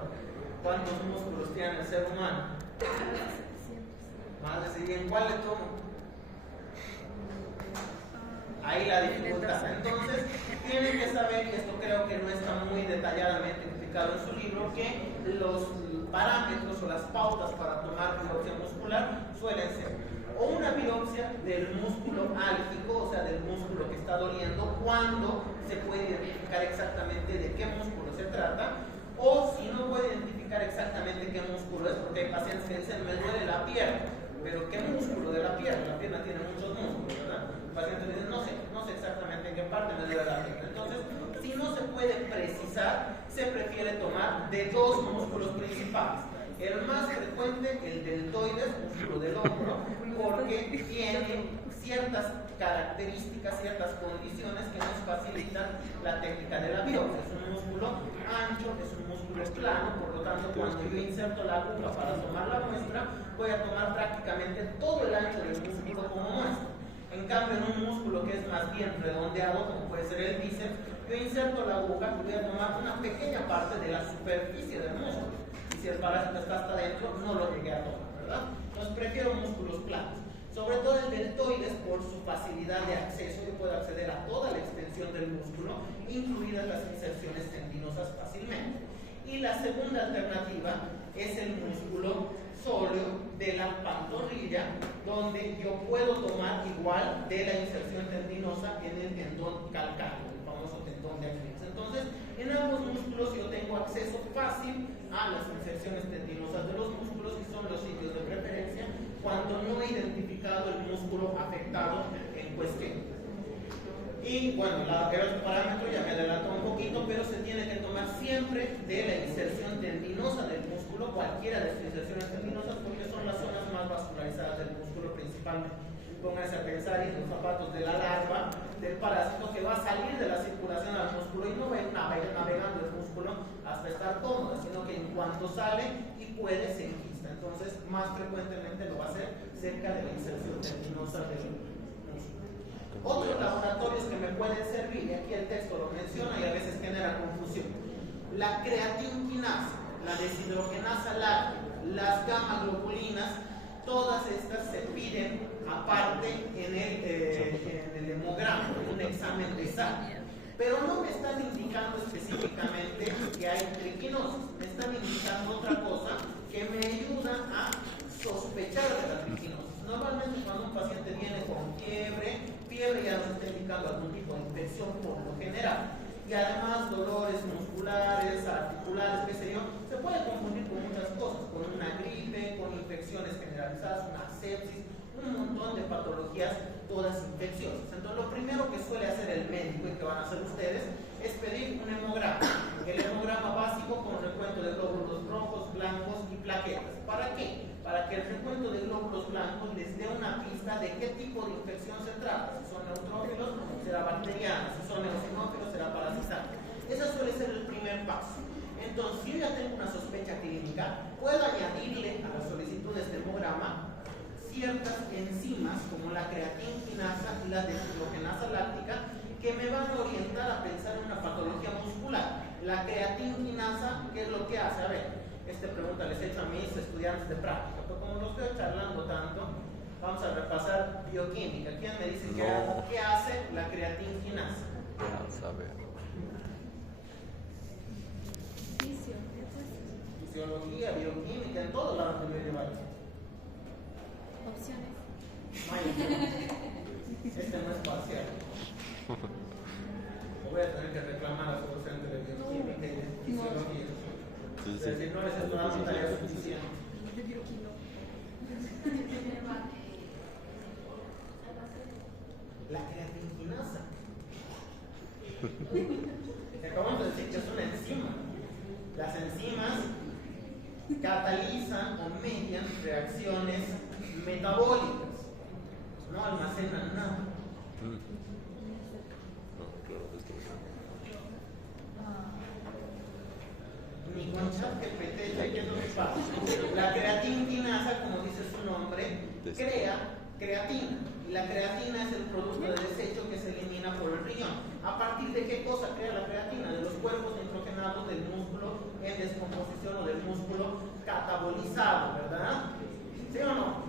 ¿Cuántos músculos tiene el ser humano? Más de 100. ¿En cuál le tomo? Ahí la dificultad. Entonces, tienen que saber, y esto creo que no está muy detalladamente explicado en su libro, que los parámetros o las pautas para tomar biopsia muscular suelen ser o una biopsia del músculo álgico, o sea, del músculo que está doliendo, cuando se puede identificar exactamente de qué músculo se trata, o si no puede identificar exactamente qué músculo es, porque hay pacientes que dicen, me duele la pierna, pero ¿qué músculo de la pierna? La pierna tiene muchos músculos, ¿verdad? El paciente dice, no sé exactamente en qué parte me duele la pierna. Entonces, si no se puede precisar, se prefiere tomar de dos músculos principales. El más frecuente, el deltoides, músculo del hombro, porque tiene ciertas características, ciertas condiciones que nos facilitan la técnica de la biopsia. Es un músculo ancho, es un músculo plano, por lo tanto cuando yo inserto la aguja para tomar la muestra, voy a tomar prácticamente todo el ancho del músculo como muestra. En cambio, en un músculo que es más bien redondeado, como puede ser el bíceps, yo inserto la aguja y voy a tomar una pequeña parte de la superficie del músculo. Y si el parásito está hasta adentro, no lo llegué a tomar, ¿verdad? Entonces prefiero músculos planos. Sobre todo el deltoides, por su facilidad de acceso, yo puedo acceder a toda la extensión del músculo, incluidas las inserciones tendinosas fácilmente. Y la segunda alternativa es el músculo sóleo de la pantorrilla, donde yo puedo tomar igual de la inserción tendinosa en el tendón calcáneo, el famoso tendón de Aquiles. Entonces, en ambos músculos yo tengo acceso fácil a las inserciones tendinosas de los músculos, y son los sitios de preferencia cuando no he identificado el músculo afectado en cuestión. Y bueno, el parámetro ya me adelantó un poquito, pero se tiene que tomar siempre de la inserción tendinosa del músculo, cualquiera de sus inserciones tendinosas, porque son las zonas más vascularizadas del músculo principalmente. Pónganse a pensar en los zapatos de la larva del parásito, que va a salir de la circulación al músculo y no va a ir navegando el músculo hasta estar cómoda, sino que en cuanto sale y puede, se enquista. Entonces, más frecuentemente lo va a hacer cerca de la inserción tendinosa del músculo. Otros laboratorios que me pueden servir, y aquí el texto lo menciona y a veces genera confusión: la creatinquinasa, la deshidrogenasa láctica, las gamma globulinas, todas estas se piden aparte en el hemograma, en un examen de sangre. Pero no me están indicando específicamente que hay triquinosis, me están indicando otra cosa que me ayuda a sospechar de la triquinosis. Normalmente cuando un paciente viene con fiebre ya nos está indicando algún tipo de infección por lo general. Y además dolores musculares, articulares, qué sé yo, se puede confundir con muchas cosas, con una gripe, con infecciones generalizadas, una sepsis, un montón de patologías, todas infecciosas. Entonces lo primero que suele hacer el médico, y que van a hacer ustedes, es pedir un hemograma. El hemograma básico con recuento de glóbulos rojos, blancos y plaquetas. ¿Para qué? Para que el recuento de glóbulos blancos les dé una pista de qué tipo de infección se trata. Si son neutrófilos, será bacteriana; si son eosinófilos, será parasitaria. Ese suele ser el primer paso. Entonces, si yo ya tengo una sospecha clínica, puedo añadirle a la solicitud de este hemograma ciertas enzimas como la creatinquinasa y la deshidrogenasa láctica, que me van a orientar a pensar en una patología muscular. La creatinquinasa, ¿qué es lo que hace? A ver, esta pregunta les he hecho a mis estudiantes de práctica, pero como lo estoy charlando tanto, vamos a repasar bioquímica. ¿Quién me dice qué hace la creatinquinasa? Fisiología, bioquímica, en todos lados que me llevar. Opciones. Este no es parcial. Voy a tener que reclamar a su docente de bioquímica y de fisiología. Es decir, no les estoy dando tarea suficiente. La creatinquinasa. Te acabamos de decir que es una enzima. Las enzimas catalizan o median reacciones metabólicas, no almacenan nada. Ni con ChatGPT, ¿qué es lo que pasa? La creatinquinasa, como dice su nombre, crea creatina. Y la creatina es el producto de desecho que se elimina por el riñón. ¿A partir de qué cosa crea la creatina? De los cuerpos nitrogenados del músculo en descomposición, o del músculo catabolizado, ¿verdad? ¿Sí o no?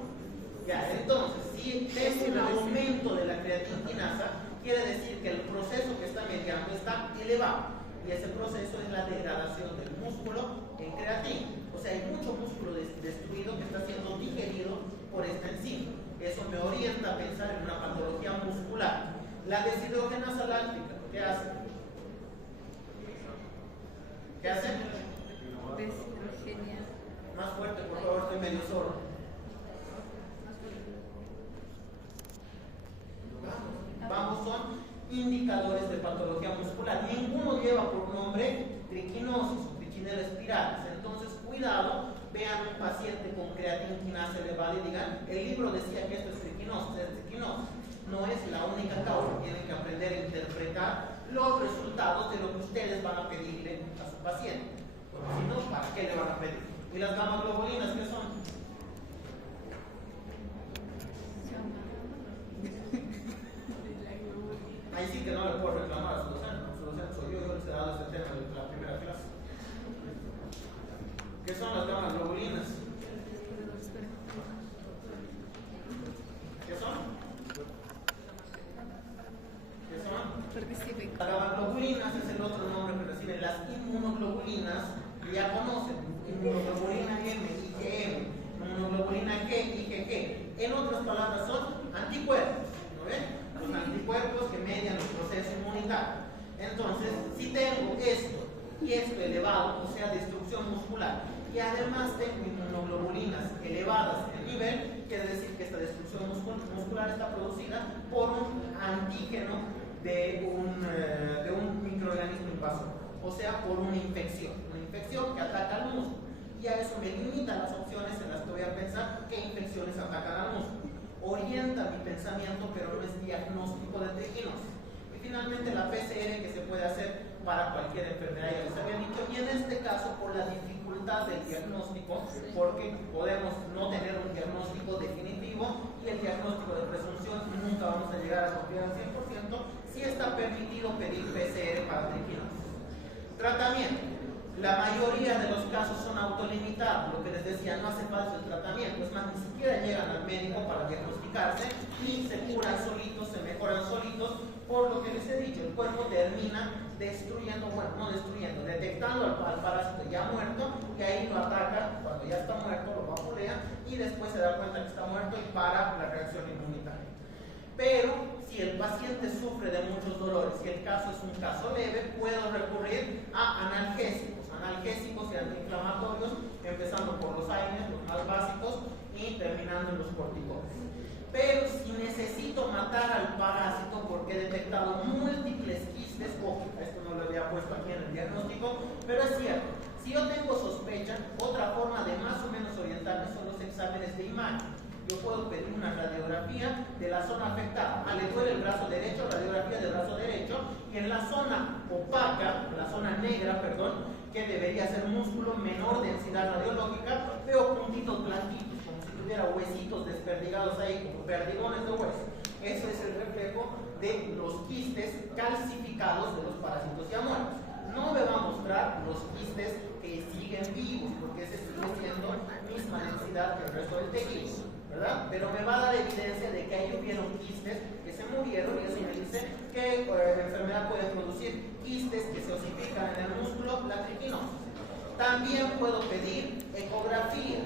Ya, entonces, si tengo un aumento de la creatinquinasa, quiere decir que el proceso que está mediando está elevado. Y ese proceso es la degradación del músculo en creatina. O sea, hay mucho músculo destruido que está siendo digerido por esta enzima. Eso me orienta a pensar en una patología muscular. La deshidrogenasa láctica, ¿qué hace? ¿Qué hace? Deshidrogenasa. Más fuerte, por favor, estoy medio sordo. Vamos, son indicadores de patología muscular. Ninguno lleva por nombre triquinosis o trichinella spiralis. Entonces, cuidado, vean un paciente con creatinquinasa elevada y digan, el libro decía que esto es triquinosis, no es la única causa. Tienen que aprender a interpretar los resultados de lo que ustedes van a pedirle a su paciente. Porque si no, ¿para qué le van a pedir? ¿Y las gamma globulinas qué son? Ahí sí que no le puedo reclamar a su docente. Su docente soy yo les he dado este tema de la primera clase. ¿Qué son las gamma globulinas? ¿Qué son? Las gamma-globulinas es el otro nombre que reciben las inmunoglobulinas, que ya conocen, inmunoglobulina M, IgM, inmunoglobulina G, IgG. En otras palabras son anticuerpos, ¿no ven? Los anticuerpos que median el proceso inmunitario. Entonces, si tengo esto y esto elevado, o sea, destrucción muscular, y además tengo inmunoglobulinas elevadas en nivel, quiere decir que esta destrucción muscular está producida por un antígeno de un microorganismo invasor, o sea, por una infección que ataca al músculo. Y a eso me limita las opciones en las que voy a pensar qué infecciones atacan al músculo. Orienta mi pensamiento, pero no es diagnóstico de triquinosis. Y finalmente la PCR, que se puede hacer para cualquier enfermedad, ya les había dicho, y en este caso por la dificultad del diagnóstico, porque podemos no tener un diagnóstico definitivo y el diagnóstico de presunción nunca vamos a llegar a confiar al 100%. Sí está permitido pedir PCR para triquinosis. Tratamiento. La mayoría de los casos son autolimitados, lo que les decía, no hace falta el tratamiento, es más, ni siquiera llegan al médico para diagnosticarse, ni se curan solitos, se mejoran solitos, por lo que les he dicho, el cuerpo termina destruyendo, bueno, no destruyendo, detectando al parásito ya muerto, y ahí lo ataca, cuando ya está muerto, lo vapulea, y después se da cuenta que está muerto y para la reacción inmunitaria. Pero si el paciente sufre de muchos dolores, si el caso es un caso leve, puedo recurrir a analgésicos y antiinflamatorios, empezando por los AINES, los más básicos, y terminando en los corticoides. Pero si necesito matar al parásito porque he detectado múltiples quistes, ojo, esto no lo había puesto aquí en el diagnóstico, pero es cierto, si yo tengo sospecha, otra forma de más o menos orientarme son los exámenes de imagen. Yo puedo pedir una radiografía de la zona afectada. Le duele el brazo derecho, radiografía del brazo derecho, y en la zona opaca, la zona negra, perdón, que debería ser músculo, menor densidad radiológica, veo puntitos blanquitos, como si tuviera huesitos desperdigados ahí, como perdigones de hueso. Eso es el reflejo de los quistes calcificados de los parásitos ya muertos. No me va a mostrar los quistes que siguen vivos, porque ese sigue siendo misma densidad que el resto del tejido, ¿verdad? Pero me va a dar evidencia de que ahí hubieron quistes que se murieron, y eso me dice que la enfermedad puede producir quistes que se osifican en el músculo, la triquinosis. También puedo pedir ecografía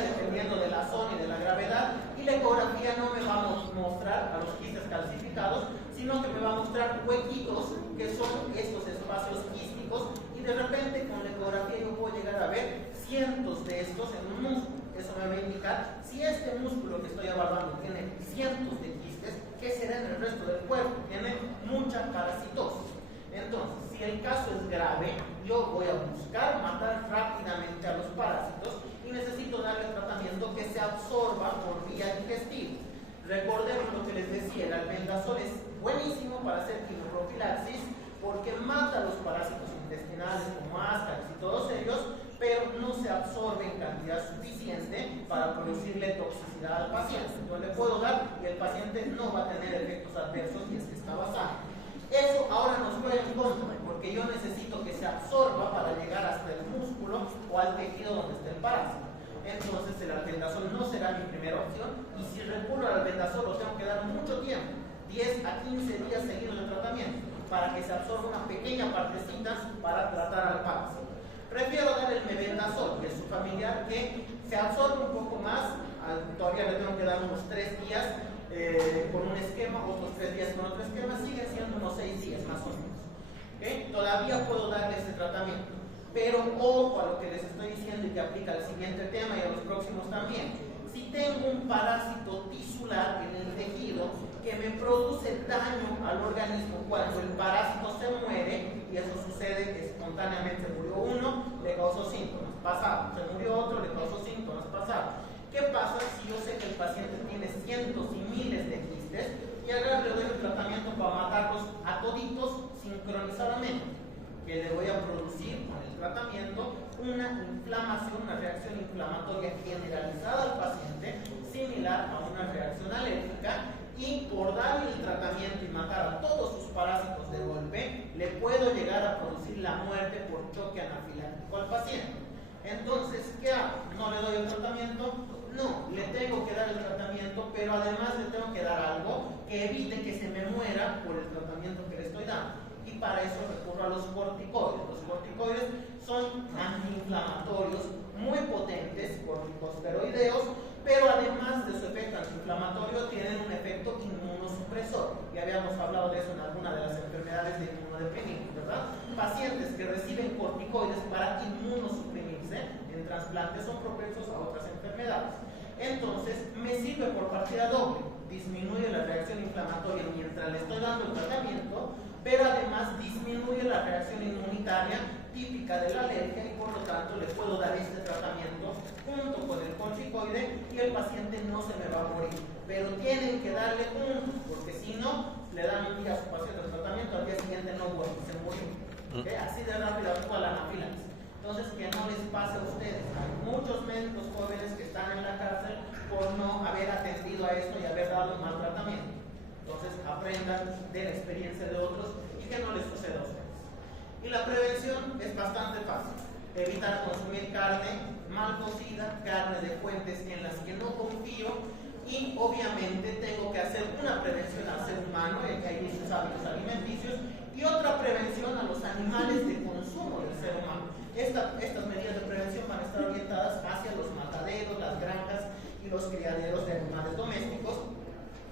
dependiendo de la zona y de la gravedad, y la ecografía no me va a mostrar a los quistes calcificados, sino que me va a mostrar huequitos que son estos espacios quísticos, y de repente con la ecografía yo puedo llegar a ver cientos de estos en un músculo. Eso me va a indicar si este músculo que estoy evaluando tiene cientos de quistes, ¿qué será en el resto del cuerpo? Tiene mucha parasitosis. Entonces, si el caso es grave, yo voy a buscar matar rápidamente a los parásitos y necesito darle tratamiento que se absorba por vía digestiva. Recordemos lo que les decía, el albendazol es buenísimo para hacer quimoprofilaxis porque mata a los parásitos intestinales como Ascaris y todos ellos, pero no se absorbe en cantidad suficiente para producirle toxicidad al paciente. Entonces le puedo dar y el paciente no va a tener efectos adversos y es que está basado. Eso ahora nos juega en contra, porque yo necesito que se absorba para llegar hasta el músculo o al tejido donde está el parásito. Entonces el albendazol no será mi primera opción, y si recurro al albendazol lo tengo que dar mucho tiempo, 10 a 15 días seguidos de tratamiento, para que se absorba una pequeña partecita para tratar al parásito. Prefiero dar el mebendazol, que es su familiar, que se absorbe un poco más, todavía le tengo que dar unos 3 días con un esquema, otros 3 días con otro esquema, siguen siendo unos 6 días más o menos. ¿Okay? Todavía puedo darle ese tratamiento, pero ojo a lo que les estoy diciendo y que aplica al siguiente tema y a los próximos también. Si tengo un parásito tisular en el tejido que me produce daño al organismo cuando el parásito se muere, y eso sucede espontáneamente, murió uno, le causó síntomas, pasado, se murió otro, le causó síntomas, pasado. ¿Qué pasa si yo sé que el paciente tiene cientos y miles de quistes? tratamiento una inflamación, una reacción inflamatoria generalizada al paciente, similar a una reacción alérgica, y por darle el tratamiento y matar a todos sus parásitos de golpe, le puedo llegar a producir la muerte por choque anafiláctico al paciente. Entonces, ¿qué hago? ¿No le doy el tratamiento? No, le tengo que dar el tratamiento, pero además le tengo que dar algo que evite que se me muera por el tratamiento que le estoy dando. Y para eso recurro a los corticoides. Los corticoides son antiinflamatorios muy potentes, corticosteroideos, pero además de su efecto antiinflamatorio tienen un efecto inmunosupresor. Ya habíamos hablado de eso en alguna de las enfermedades de inmunodeprimidos, ¿verdad? Pacientes que reciben corticoides para inmunosuprimirse en trasplantes son propensos a otras enfermedades. Entonces, me sirve por partida doble. Disminuye la reacción inflamatoria mientras le estoy dando el tratamiento, pero además disminuye la reacción inmunitaria típica de la alergia y por lo tanto le puedo dar este tratamiento junto con el corticoide y el paciente no se me va a morir. Pero tienen que darle juntos, porque si no, le dan un día a su paciente el tratamiento, al día siguiente no vuelve, se murió. ¿Okay? Así de rápido actúa la anafilaxis. Entonces, que no les pase a ustedes. Hay muchos médicos jóvenes que están en la cárcel por no haber atendido a esto y haber dado un mal tratamiento. Entonces, aprendan de la experiencia de otros y que no les suceda a ustedes. Y la prevención es bastante fácil. Evitar consumir carne mal cocida, carne de fuentes en las que no confío, y obviamente tengo que hacer una prevención al ser humano, que hay sus hábitos alimenticios, y otra prevención a los animales de consumo del ser humano. Estas medidas de prevención van a estar orientadas hacia los mataderos, las granjas y los criaderos de animales domésticos.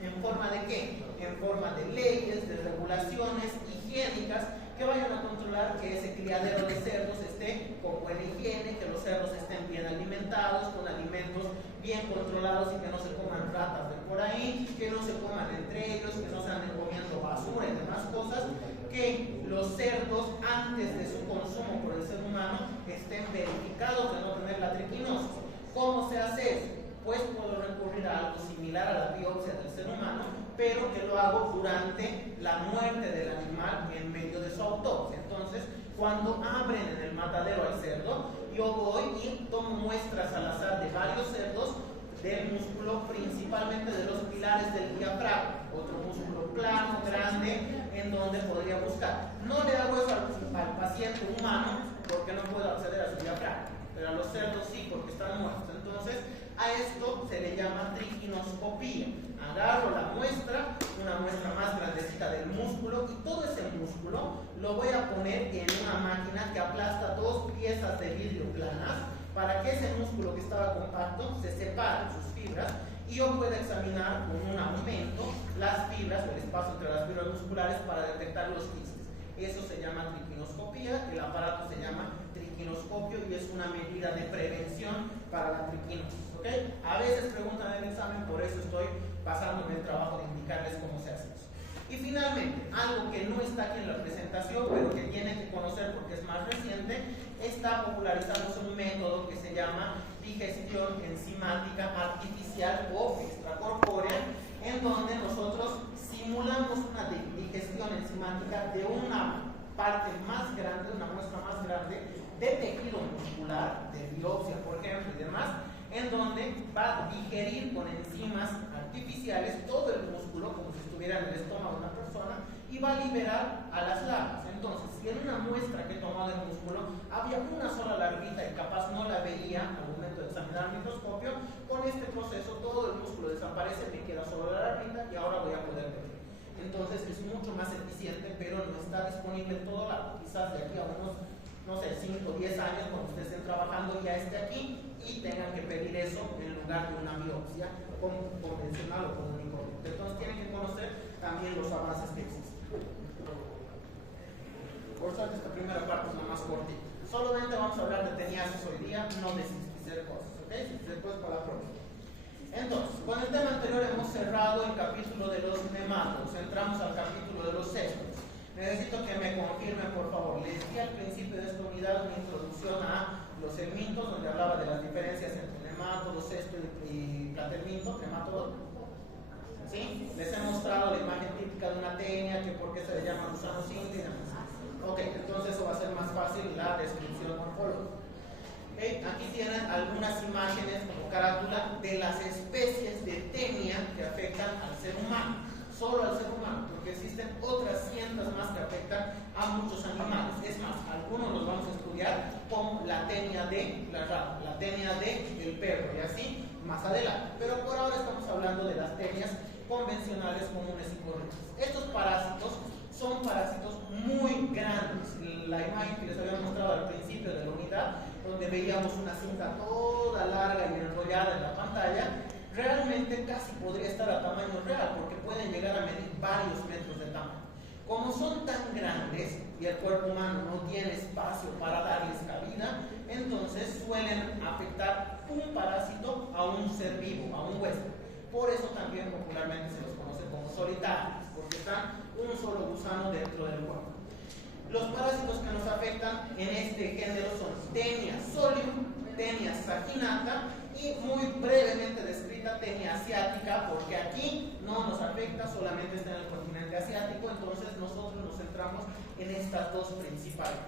¿En forma de qué? En forma de leyes, de regulaciones higiénicas que vayan a controlar que ese criadero de cerdos esté con buena higiene, que los cerdos estén bien alimentados, con alimentos bien controlados y que no se coman ratas de por ahí, que no se coman entre ellos, que no se anden comiendo basura y demás cosas, que los cerdos antes de su consumo por el ser humano estén verificados de no tener la triquinosis. ¿Cómo se hace eso? Pues puedo recurrir a algo similar a la biopsia del ser humano, pero que lo hago durante la muerte del animal en medio de su autopsia. Entonces, cuando abren en el matadero al cerdo, yo voy y tomo muestras al azar de varios cerdos del músculo, principalmente de los pilares del diafragma, otro músculo plano, grande, en donde podría buscar. No le hago eso al paciente humano porque no puedo acceder a su diafragma, pero a los cerdos sí, porque están muertos. Entonces, a esto se le llama triquinoscopía. Agarro la muestra, una muestra más grandecita del músculo, y todo ese músculo lo voy a poner en una máquina que aplasta 2 piezas de vidrio planas para que ese músculo que estaba compacto se separe sus fibras y yo pueda examinar con un aumento las fibras, el espacio entre las fibras musculares para detectar los quistes. Eso se llama triquinoscopía, el aparato se llama triquinoscopio y es una medida de prevención para la triquinosis. ¿Okay? A veces preguntan en el examen, por eso estoy pasándome el trabajo de indicarles cómo se hace eso. Y finalmente, algo que no está aquí en la presentación, pero que tienen que conocer porque es más reciente, está popularizándose un método que se llama digestión enzimática artificial o extracorpórea, en donde nosotros simulamos una digestión enzimática de una parte más grande, una muestra más grande de tejido muscular, de biopsia por ejemplo y demás, en donde va a digerir con enzimas artificiales todo el músculo como si estuviera en el estómago de una persona y va a liberar a las larvas. Entonces, si en una muestra que he tomado del músculo había una sola larvita y capaz no la veía al momento de examinar el microscopio, con este proceso todo el músculo desaparece, me queda solo la larvita y ahora voy a poder ver. Entonces es mucho más eficiente, pero no está disponible en todo lado. Quizás de aquí a unos, no sé, 5 o 10 años, cuando ustedes estén trabajando, ya esté aquí y tengan que pedir eso en lugar de una biopsia convencional o común y corriente. Entonces tienen que conocer también los avances que existen. Por suerte esta primera parte es la más cortita. Solamente vamos a hablar de teniasis hoy día, no de cisticer cosas, ¿ok? Después para la próxima. Entonces, con el tema anterior hemos cerrado el capítulo de los nemátodos, entramos al capítulo de los cestos. Necesito que me confirmen, por favor. Les di al principio de esta unidad una introducción a los helmintos, donde hablaba de las diferencias entre nemátodo, cesto y platelminto, nemátodo. ¿Sí? Les he mostrado la imagen típica de una tenia, que por qué se le llama gusano simple y demás. Ok, entonces eso va a ser más fácil la descripción morfológica. Aquí tienen algunas imágenes como carátula de las especies de tenia que afectan al ser humano, solo al ser humano, porque existen otras cientos más que afectan a muchos animales. Es más, algunos los vamos a estudiar como la tenia de la rata, la tenia del perro y así más adelante. Pero por ahora estamos hablando de las tenias convencionales, comunes y corrientes. Estos parásitos son parásitos muy grandes. La imagen que les había mostrado al principio de la unidad, donde veíamos una cinta toda larga y enrollada en la pantalla, realmente casi podría estar a tamaño real, porque pueden llegar a medir varios metros de tamaño. Como son tan grandes y el cuerpo humano no tiene espacio para darles cabida, entonces suelen afectar un parásito a un ser vivo, a un huésped. Por eso también popularmente se los conoce como solitarios, porque están un solo gusano dentro del cuerpo. Los parásitos que nos afectan en este género son Taenia solium, Taenia saginata y muy brevemente descrita Taenia asiática, porque aquí no nos afecta, solamente está en el continente asiático, entonces nosotros nos centramos en estas dos principales.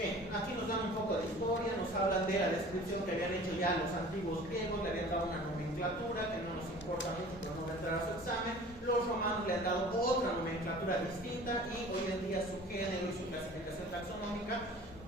Aquí nos dan un poco de historia, nos hablan de la descripción que habían hecho ya los antiguos griegos, le habían dado una nomenclatura que no nos importa mucho, pero no va a entrar a su examen. Los romanos le han dado otra nomenclatura distinta y hoy en día su género y su clasificación taxonómica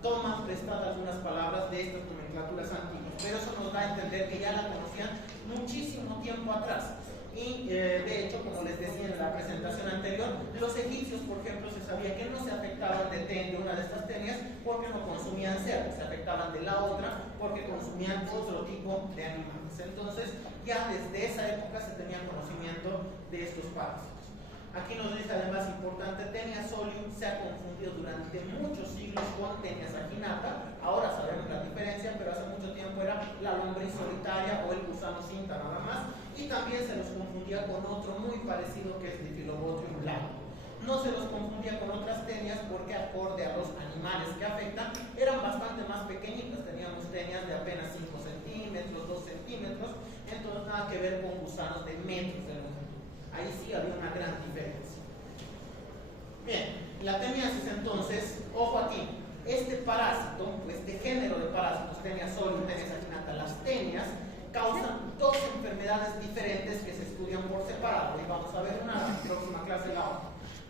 toman prestadas algunas palabras de estas nomenclaturas antiguas, pero eso nos da a entender que ya la conocían muchísimo tiempo atrás. Y de hecho, como les decía en la presentación anterior, los egipcios, por ejemplo, se sabía que no se afectaban de una de estas tenias porque no consumían cerdo, se afectaban de la otra porque consumían otro tipo de animales. Entonces, ya desde esa época se tenía conocimiento de estos parásitos. Aquí nos dice además importante, Taenia solium se ha confundido durante muchos siglos con Taenia saginata. Ahora sabemos la diferencia, pero hace mucho tiempo era la lombriz solitaria o el gusano cinta nada más. Y también se los confundía con otro muy parecido que es Diphyllobotrium blanco. No se los confundía con otras tenias porque acorde a los animales que afectan eran bastante más pequeñitas. Teníamos tenias de apenas 5 centímetros, 2 centímetros, entonces nada que ver con gusanos de metros de longitud. Ahí sí había una gran diferencia. Bien, la teniasis entonces, ojo aquí, este parásito, este género de parásitos, Taenia solium, Taenia saginata, las tenias, causan dos enfermedades diferentes que se estudian por separado, y vamos a ver una en la próxima clase la otra.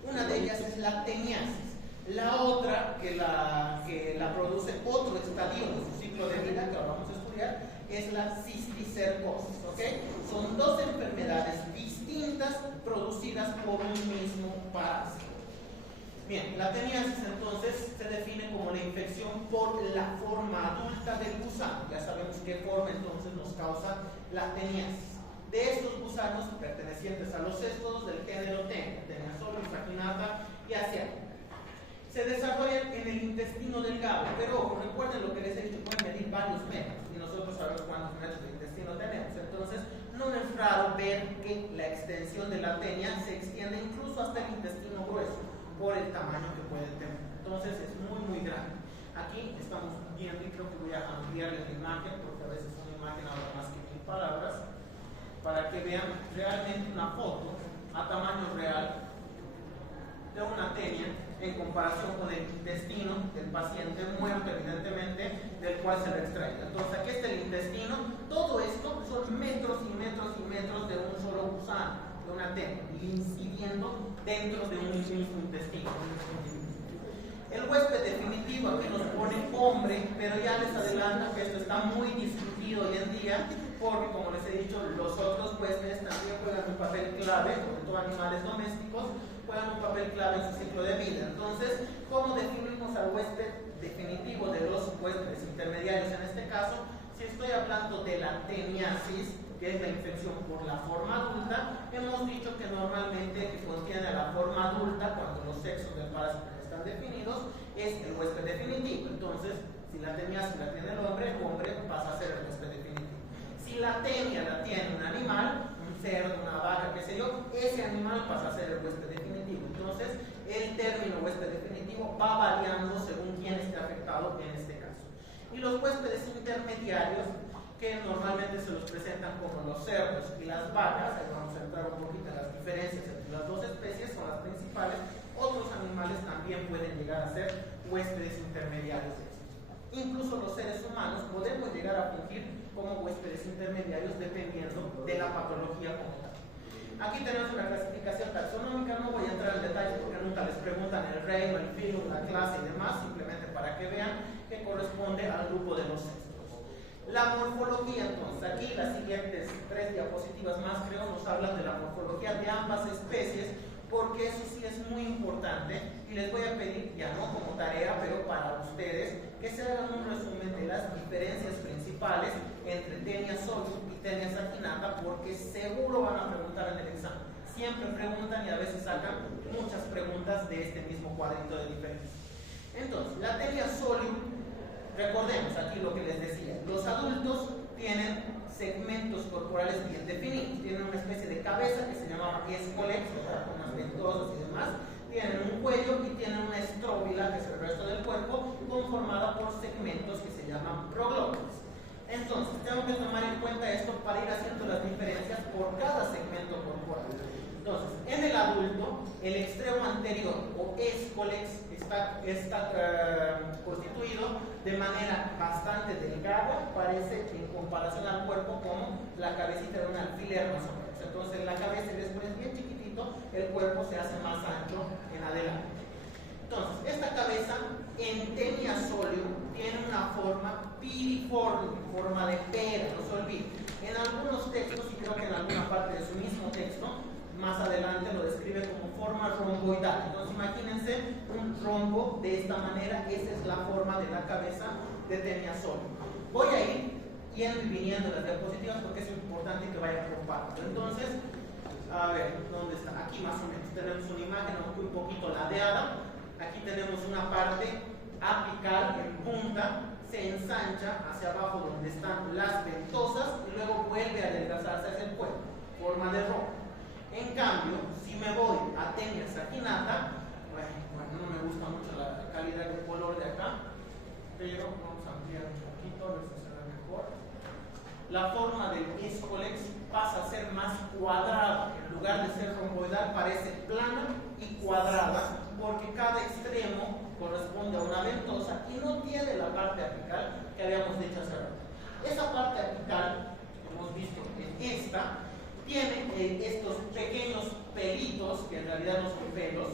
Una de ellas es la teniasis, la otra que la produce otro estadio de su ciclo de vida, que ahora vamos a estudiar, es la cisticercosis, ¿ok? Son dos enfermedades distintas producidas por un mismo parásito. Bien, la teniasis entonces se define como la infección por la forma adulta del gusano. Ya sabemos qué forma entonces nos causa la teniasis. De estos gusanos pertenecientes a los céstodos del género Taenia, Taenia solium, saginata y asiática. Se desarrollan en el intestino delgado, pero ojo, recuerden lo que les he dicho, pueden medir varios metros y nosotros sabemos cuántos metros de intestino tenemos. Entonces, no es raro ver que la extensión de la tenia se extiende incluso hasta el intestino grueso por el tamaño que puede tener. Entonces, es muy, muy grande. Aquí estamos viendo, y creo que voy a ampliarles la imagen, porque a veces una imagen habla más que 1000 palabras, para que vean realmente una foto a tamaño real de una tenia en comparación con el intestino del paciente muerto, evidentemente, del cual se lo extrae. Entonces, aquí está el intestino. Todo esto son metros y metros y metros de un solo gusano, de una tenia, incidiendo dentro de un mismo intestino. El huésped definitivo aquí nos pone hombre, pero ya les adelanto que esto está muy discutido hoy en día, porque como les he dicho, los otros huéspedes también juegan un papel clave, sobre todo animales domésticos, juegan un papel clave en su ciclo de vida. Entonces, ¿cómo definimos al huésped definitivo de los huéspedes intermediarios en este caso? Si estoy hablando de la teniasis, que es la infección por la forma adulta, hemos dicho que normalmente contiene la forma adulta cuando los sexos del parásito están definidos, es el huésped definitivo. Entonces, si la teniasis la tiene el hombre pasa a ser el huésped definitivo. Si la tenia la tiene un animal, un cerdo, una vaca, qué sé yo, ese animal pasa a ser el huésped definitivo. Entonces, el término huésped definitivo va variando según quién esté afectado en este caso. Y los huéspedes intermediarios, que normalmente se los presentan como los cerdos y las vacas, ahí vamos a entrar un poquito en las diferencias entre las dos especies, son las principales, o otros animales también pueden llegar a ser huéspedes intermediarios de estos. Incluso los seres humanos podemos llegar a fungir como huéspedes intermediarios dependiendo de la patología como tal. Aquí tenemos una clasificación taxonómica, no voy a entrar en detalle porque nunca les preguntan el reino, el filo, la clase y demás, simplemente para que vean que corresponde al grupo de los sexos. La morfología, entonces, aquí las siguientes 3 diapositivas más creo nos hablan de la morfología de ambas especies, porque eso sí es muy importante y les voy a pedir, ya no como tarea, pero para ustedes, que se hagan un resumen de las diferencias principales entre Taenia solium y Taenia saginata, porque seguro van a preguntar en el examen. Siempre preguntan y a veces sacan muchas preguntas de este mismo cuadrito de diferencias. Entonces, la Taenia solium, recordemos aquí lo que les decía, los adultos tienen segmentos corporales bien definidos, tienen una especie de cabeza que se llama escolex, con unas ventosas y demás, tienen un cuello y tienen una estróbila, que es el resto del cuerpo, conformada por segmentos que se llaman proglótides. Entonces, tengo que tomar en cuenta esto para ir haciendo las diferencias por cada segmento corporal. Entonces, en el adulto, el extremo anterior o escolex está constituido de manera bastante delgada, parece en comparación al cuerpo como la cabecita de un alfiler más o menos. Entonces la cabeza después es bien chiquitito, el cuerpo se hace más ancho en adelante. Entonces, esta cabeza en Taenia solium tiene una forma piriforme, forma de pera, no se olviden. En algunos textos, y creo que en alguna parte de su mismo texto, más adelante lo describe como forma romboidal. Entonces imagínense un rombo de esta manera, esa es la forma de la cabeza de Taenia solium. Voy a ir yendo y viniendo las diapositivas porque es importante que vayan por partes. Entonces, a ver, ¿dónde está? Aquí más o menos tenemos una imagen un poquito ladeada. Aquí tenemos una parte apical en punta, se ensancha hacia abajo donde están las ventosas y luego vuelve a adelgazarse hacia el cuerpo, forma de rombo. En cambio, si me voy a Taenia saginata, bueno, no me gusta mucho la calidad del color de acá, pero vamos a ampliar un poquito, a ver si se ve mejor. La forma del escolex pasa a ser más cuadrada, en lugar de ser romboidal parece plana y cuadrada, porque cada extremo corresponde a una ventosa y no tiene la parte apical que habíamos dicho hace rato. Esa parte apical, hemos visto en esta, tiene estos pequeños pelitos, que en realidad no son pelos,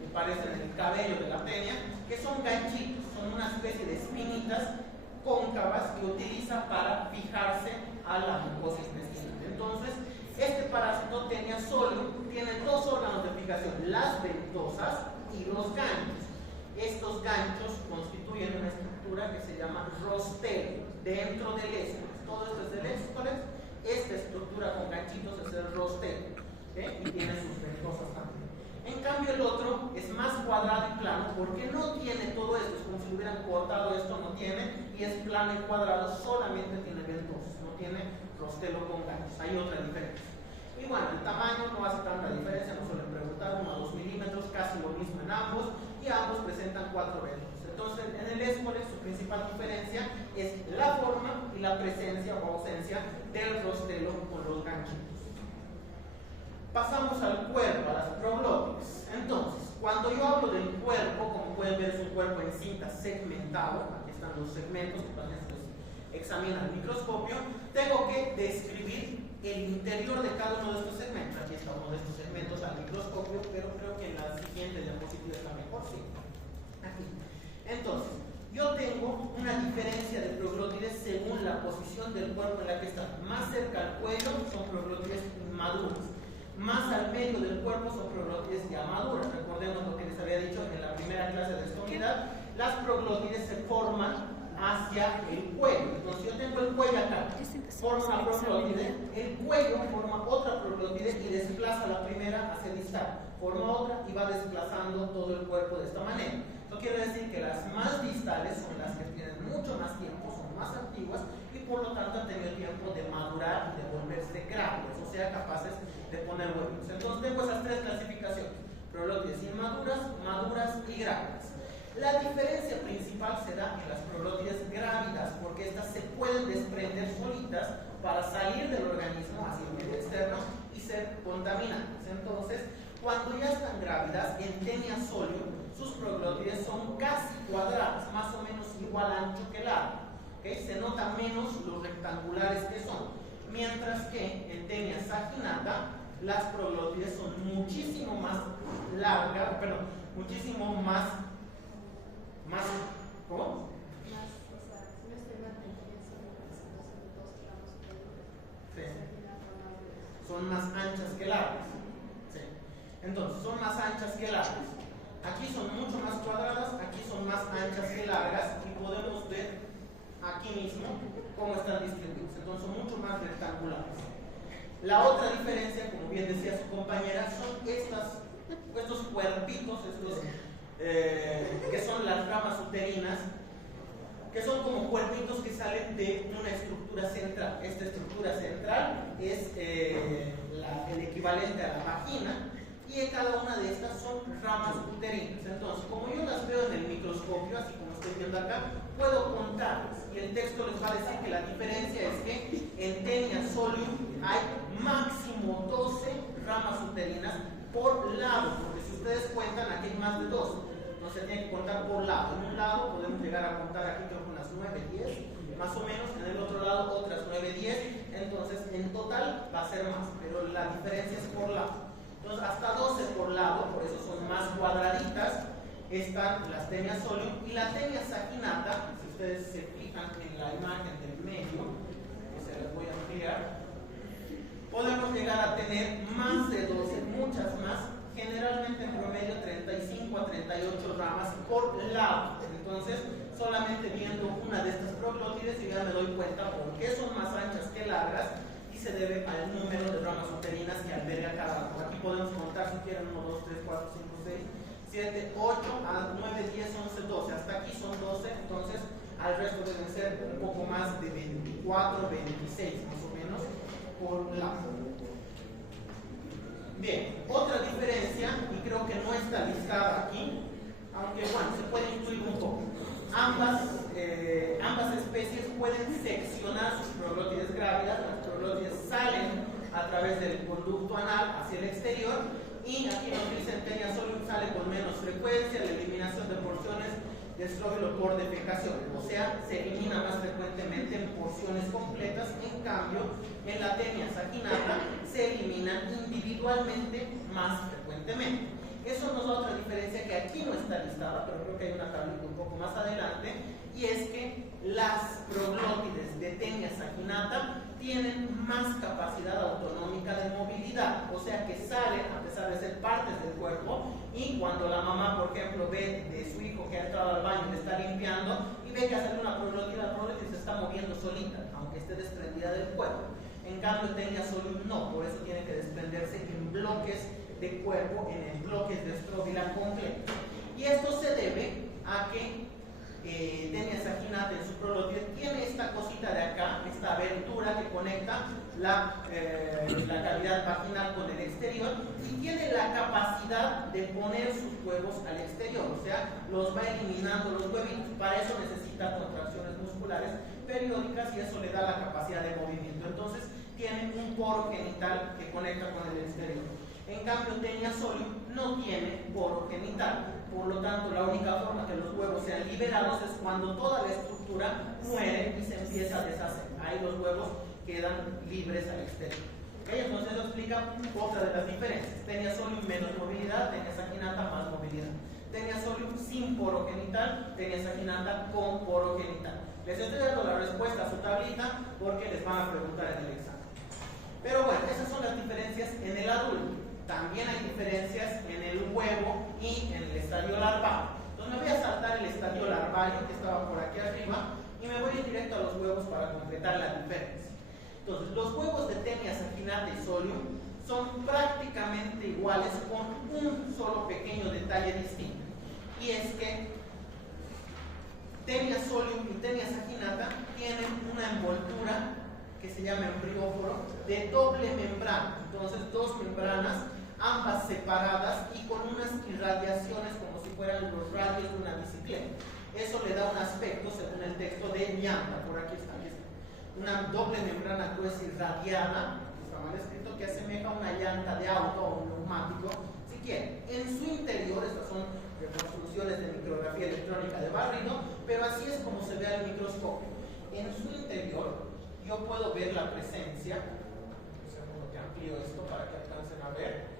que parecen el cabello de la Taenia, que son ganchitos, son una especie de espinitas cóncavas que utiliza para fijarse a la mucosa intestinal. Entonces, este parásito Taenia solium tiene 2 órganos de fijación, las ventosas y los ganchos. Estos ganchos constituyen una estructura que se llama rostelo dentro del escolex. Todo esto es del escolex. Esta estructura con ganchitos es el rostelo, y tiene sus ventosas también. En cambio el otro es más cuadrado y plano porque no tiene todo esto, es como si hubieran cortado esto, no tiene, y es plano y cuadrado, solamente tiene ventosas, no tiene rostelo con ganchos, hay otra diferencia. Y bueno, el tamaño no hace tanta diferencia, nos suelen preguntar, 1 a 2 milímetros, casi lo mismo en ambos, y ambos presentan 4 ventosas. Entonces, en el escolex su principal diferencia es la forma y la presencia o ausencia del rostelo con los ganchitos. Pasamos al cuerpo, a las proglótides. Entonces, cuando yo hablo del cuerpo, como pueden ver es un cuerpo en cinta segmentado, aquí están los segmentos que también se examinan al microscopio, tengo que describir el interior de cada uno de estos segmentos. Aquí está uno de estos segmentos al microscopio, pero creo que en la siguiente diapositiva está mejor, sí. Aquí. Entonces, yo tengo una diferencia de proglótides según la posición del cuerpo en la que están. Más cerca al cuello son proglótides inmaduras. Más al medio del cuerpo son proglótides ya maduras. Recordemos lo que les había dicho en la primera clase de esta unidad. Las proglótides se forman hacia el cuello. Entonces yo tengo el cuello acá, forma una proglótide, el cuello forma otra proglótide y desplaza la primera hacia distal, forma otra y va desplazando todo el cuerpo de esta manera. Esto quiere decir que las más distales son las que tienen mucho más tiempo, son más antiguas y por lo tanto han tenido tiempo de madurar y de volverse grandes, o sea, capaces de poner huevos. Entonces tengo esas 3 clasificaciones: proglótides inmaduras, maduras y grávidas. La diferencia principal se da en las proglótides grávidas, porque estas se pueden desprender solitas para salir del organismo hacia el medio externo y ser contaminantes. Entonces, cuando cuando ya están grávidas, en Taenia solium, sus proglótides son casi cuadradas, más o menos igual ancho que largo. ¿Okay? Se notan menos los rectangulares que son. Mientras que en Taenia saginata, las proglótides son muchísimo más largas, perdón, muchísimo más, ¿cómo? Sí. Son más anchas que largas. Sí. Entonces, son más anchas que largas. Aquí son mucho más cuadradas, aquí son más anchas que largas y podemos ver aquí mismo cómo están distribuidos. Entonces, son mucho más rectangulares. La otra diferencia, como bien decía su compañera, son estos cuerpitos, que son las ramas uterinas, que son como cuerpitos que salen de una estructura central. Esta estructura central es el equivalente a la vagina, y en cada una de estas son ramas uterinas. Entonces, como yo las veo en el microscopio, así como estoy viendo acá, puedo contarlas, y el texto les va a decir que la diferencia es que en Taenia solium hay máximo 12 ramas uterinas por lado, porque si ustedes cuentan, aquí hay más de 12. No se tiene que contar por lado. En un lado podemos llegar a contar aquí creo que unas 9, 10, más o menos. En el otro lado otras 9, 10. Entonces en total va a ser más, pero la diferencia es por lado. Entonces hasta 12 por lado, por eso son más cuadraditas, están las Taenia solium. Y la Taenia saginata, si ustedes se fijan en la imagen del medio, que se les voy a ampliar, podemos llegar a tener más de 12, muchas más. Generalmente en promedio 35 a 38 ramas por lado. Entonces, solamente viendo una de estas proglótides yo ya me doy cuenta por qué son más anchas que largas, y se debe al número de ramas uterinas que alberga cada una. Aquí podemos contar si quieren 1, 2, 3, 4, 5, 6, 7, 8, 9, 10, 11, 12. Hasta aquí son 12, entonces al resto deben ser un poco más de 24, 26 más o menos por lado. Bien, otra diferencia, y creo que no está listada aquí, aunque bueno, se puede incluir un poco. Ambas especies pueden seccionar sus proglótides grávidas. Las proglótides salen a través del conducto anal hacia el exterior, y aquí nos dicen Taenia solium sale con menos frecuencia, la eliminación de porciones de estróbilo por defecación, o sea, se elimina más frecuentemente en porciones completas. En cambio, en la Taenia saginata se eliminan individualmente más frecuentemente. Eso nos da otra diferencia que aquí no está listada, pero creo que hay una tablita un poco más adelante, y es que las proglótides de Taenia saginata tienen más capacidad autonómica de movilidad, o sea que salen a pesar de ser partes del cuerpo, y cuando la mamá, por ejemplo, ve de su hijo que ha entrado al baño y le está limpiando y ve que hace una proglótide, la proglótide se está moviendo solita, aunque esté desprendida del cuerpo. En cambio, Taenia solium no, por eso tiene que desprenderse en bloques de cuerpo, en bloques de estróbila completo. Y esto se debe a que Taenia saginata en su proglótide tiene esta cosita de acá, esta abertura que conecta la cavidad vaginal con el exterior, y tiene la capacidad de poner sus huevos al exterior, o sea, los va eliminando los huevitos. Para eso necesita contracciones musculares periódicas, y eso le da la capacidad de movimiento. Entonces tiene un poro genital que conecta con el exterior. En cambio, Taenia solium no tiene poro genital. Por lo tanto, la única forma que los huevos sean liberados es cuando toda la estructura muere y se empieza a deshacer. Ahí los huevos quedan libres al exterior. ¿Okay? Entonces eso explica otra de las diferencias. Taenia solium menos movilidad, Taenia saginata más movilidad. Taenia solium sin poro genital, Taenia saginata con poro genital. Les estoy dando la respuesta a su tablita porque les van a preguntar en el examen. Pero bueno, esas son las diferencias en el adulto. También hay diferencias en el huevo y en el estadio larvario. Entonces me voy a saltar el estadio larvario que estaba por aquí arriba y me voy a ir directo a los huevos para completar la diferencia. Entonces, los huevos de Taenia saginata y solium son prácticamente iguales, con un solo pequeño detalle distinto, y es que Taenia solium y Taenia saginata tienen una envoltura que se llama embrióforo de doble membrana. Entonces, dos membranas, ambas separadas y con unas irradiaciones como si fueran los radios de una bicicleta. Eso le da un aspecto, según el texto, de llanta. Por aquí está, una doble membrana pues irradiada, está mal escrito, que asemeja una llanta de auto o un neumático. Si quieren. En su interior, estas son reconstrucciones de micrografía electrónica de barrido, pero así es como se ve al microscopio. En su interior yo puedo ver la presencia, un segundo que amplío esto para que alcancen a ver,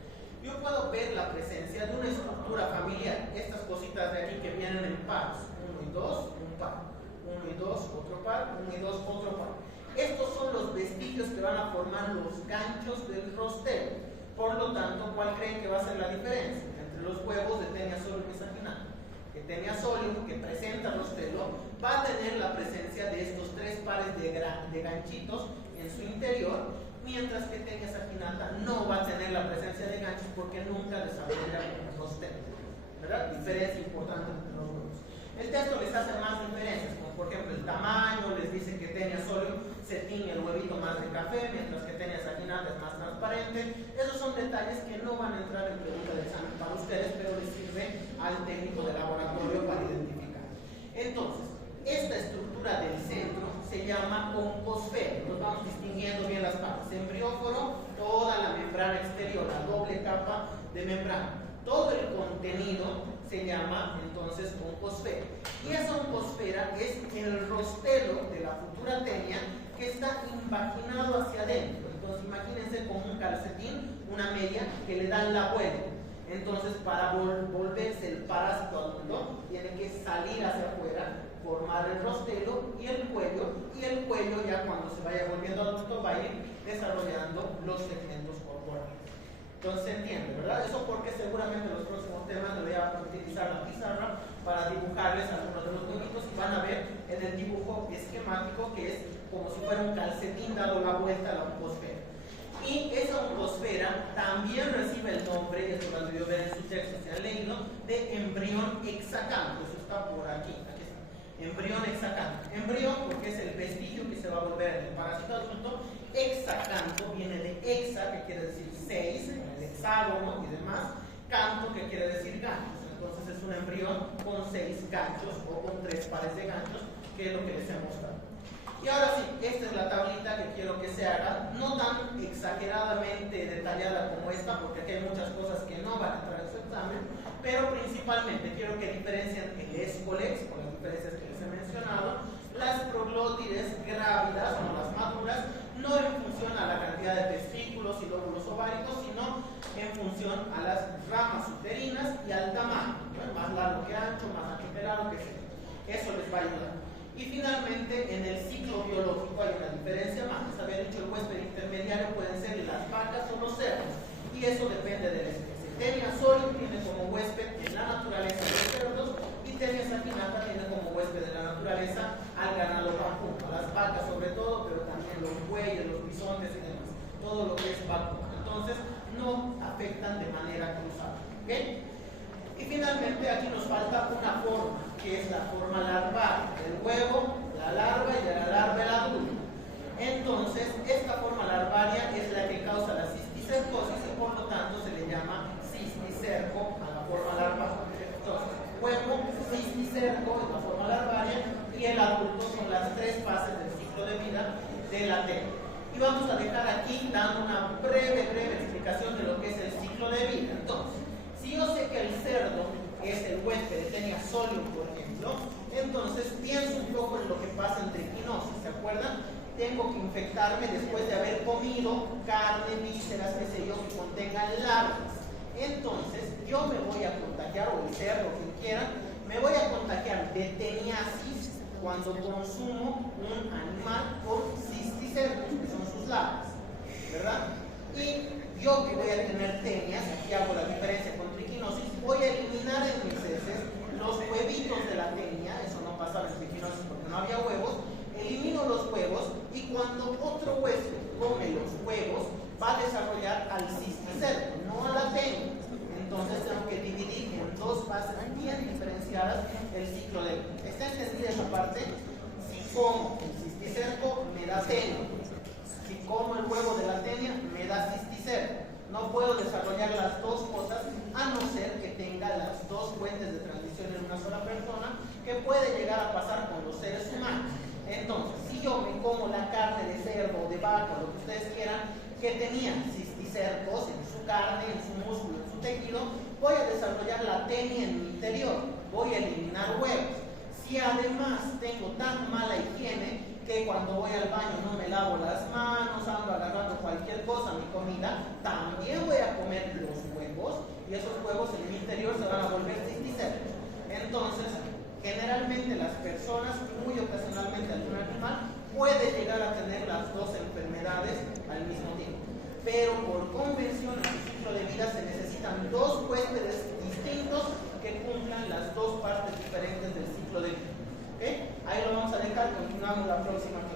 yo puedo ver la presencia de una estructura familiar, estas cositas de aquí que vienen en pares, 1 y 2, un par, 1 y 2, otro par, 1 y 2, otro par. Estos son los vestigios que van a formar los ganchos del rostero. Por lo tanto, ¿cuál creen que va a ser la diferencia entre los huevos de Taenia solium y saginata? Que Taenia solium, que presenta rostelo, va a tener la presencia de estos 3 pares de ganchitos en su interior, mientras que Taenia saginata no va a tener la presencia de ganchos porque nunca desarrolla un rostelo. ¿Verdad? Diferencia importante entre los huevos. El texto les hace más diferencias, como por ejemplo el tamaño, les dice que Taenia solium se tiñe el huevito más de café, mientras que Taenia saginata es más transparente. Esos son detalles que no van a entrar en pregunta de examen para ustedes, pero les sirve al técnico de laboratorio para identificar. Entonces, esta estructura del centro se llama oncosfera. Nos vamos distinguiendo bien las partes. Embrióforo, toda la membrana exterior, la doble capa de membrana. Todo el contenido se llama entonces oncosfera. Y esa oncosfera es el rostelo de la futura Taenia que está invaginado hacia adentro. Entonces imagínense como un calcetín, una media que le dan la vuelta. Entonces para volverse el parásito adulto tiene que salir hacia afuera, formar el rostelo y el cuello ya cuando se vaya volviendo adulto va a ir desarrollando los segmentos corporales. Entonces se entiende, ¿verdad? Eso porque seguramente en los próximos temas le voy a utilizar la pizarra para dibujarles algunos de los huevitos y van a ver en el dibujo esquemático que es como si fuera un calcetín dado la vuelta a la oncosfera. Y esa oncosfera también recibe el nombre, y esto lo han debido ver en su texto, si han leído, de embrión hexacanto. Eso está por aquí está. Embrión hexacanto. Embrión porque es el vestigio que se va a volver en el parásito adulto. Hexacanto viene de hexa, que quiere decir 6, el hexágono y demás. Canto, que quiere decir ganchos. Entonces es un embrión con 6 ganchos o con 3 pares de ganchos, que es lo que les he mostrado. Y ahora sí, esta es la tablita que quiero que se haga, no tan exageradamente detallada como esta, porque aquí hay muchas cosas que no van a entrar en su examen, pero principalmente quiero que diferencien el escolex, con las diferencias que les he mencionado, las proglótides grávidas o las maduras, no en función a la cantidad de testículos y lóbulos ováricos, sino en función a las ramas uterinas y al tamaño, ¿no? Más largo que ancho, más ancho que largo, que sea. Eso les va a ayudar. Y finalmente, en el ciclo biológico hay una diferencia más. Les había dicho, el huésped intermediario pueden ser las vacas o los cerdos, y eso depende de la especie. Taenia solium tiene como huésped en la naturaleza los cerdos, y Taenia saginata tiene como huésped en la naturaleza al ganado vacuno, a las vacas sobre todo, pero también los bueyes, los bisontes y demás, todo lo que es vacuno. Entonces, no afectan de manera cruzada. ¿Okay? Y finalmente aquí nos falta una forma, que es la forma larvaria, del huevo, la larva y de la larva el adulto. Entonces, esta forma larvaria es la que causa la cisticercosis y por lo tanto se le llama cisticerco a la forma larvaria. Entonces, huevo, cisticerco es la forma larvaria y el adulto son las 3 fases del ciclo de vida de la Taenia. Y vamos a dejar aquí dando una breve explicación de lo que es el ciclo de vida. Entonces, si yo sé que el cerdo es el huésped de Taenia solium, por ejemplo, entonces pienso un poco en lo que pasa en triquinosis, ¿se acuerdan? Tengo que infectarme después de haber comido carne, vísceras, qué sé yo, que contengan larvas. Entonces, yo me voy a contagiar, o el cerdo, quien quiera, me voy a contagiar de teniasis cuando consumo un animal con cisticercos, que son sus larvas, ¿verdad? Y yo que voy a tener tenias, aquí hago la diferencia con triquinosis, voy a eliminar en mis heces los huevitos de la tenia, eso no pasaba en triquinosis porque no había huevos, elimino los huevos y cuando otro huésped come los huevos va a desarrollar al cisticerco, no a la tenia. Entonces tengo que dividir en 2 fases bien diferenciadas el ciclo de vida. ¿Está entendida esa parte? Si como el cisticerco me da tenia. Si como el huevo de la tenia, me da cisticerco. No puedo desarrollar las 2 cosas a no ser que tenga las 2 fuentes de transmisión en una sola persona, que puede llegar a pasar con los seres humanos. Entonces, si yo me como la carne de cerdo o de vaca, lo que ustedes quieran, que tenía cisticercos en su carne, en su músculo, en su tejido, voy a desarrollar la tenia en mi interior, voy a eliminar huevos. Si además tengo tan mala higiene que cuando voy al baño no me lavo las manos, ando agarrando cualquier cosa, mi comida, también voy a comer los huevos y esos huevos en mi interior se van a volver cisticercos. Entonces, generalmente las personas, muy ocasionalmente algún animal, puede llegar a tener las dos enfermedades al mismo tiempo. Pero por convención en el ciclo de vida se necesitan dos huéspedes distintos que cumplan las dos partes diferentes del ciclo de vida. ¿Okay? Ahí lo vamos a dejar, continuamos la próxima clase.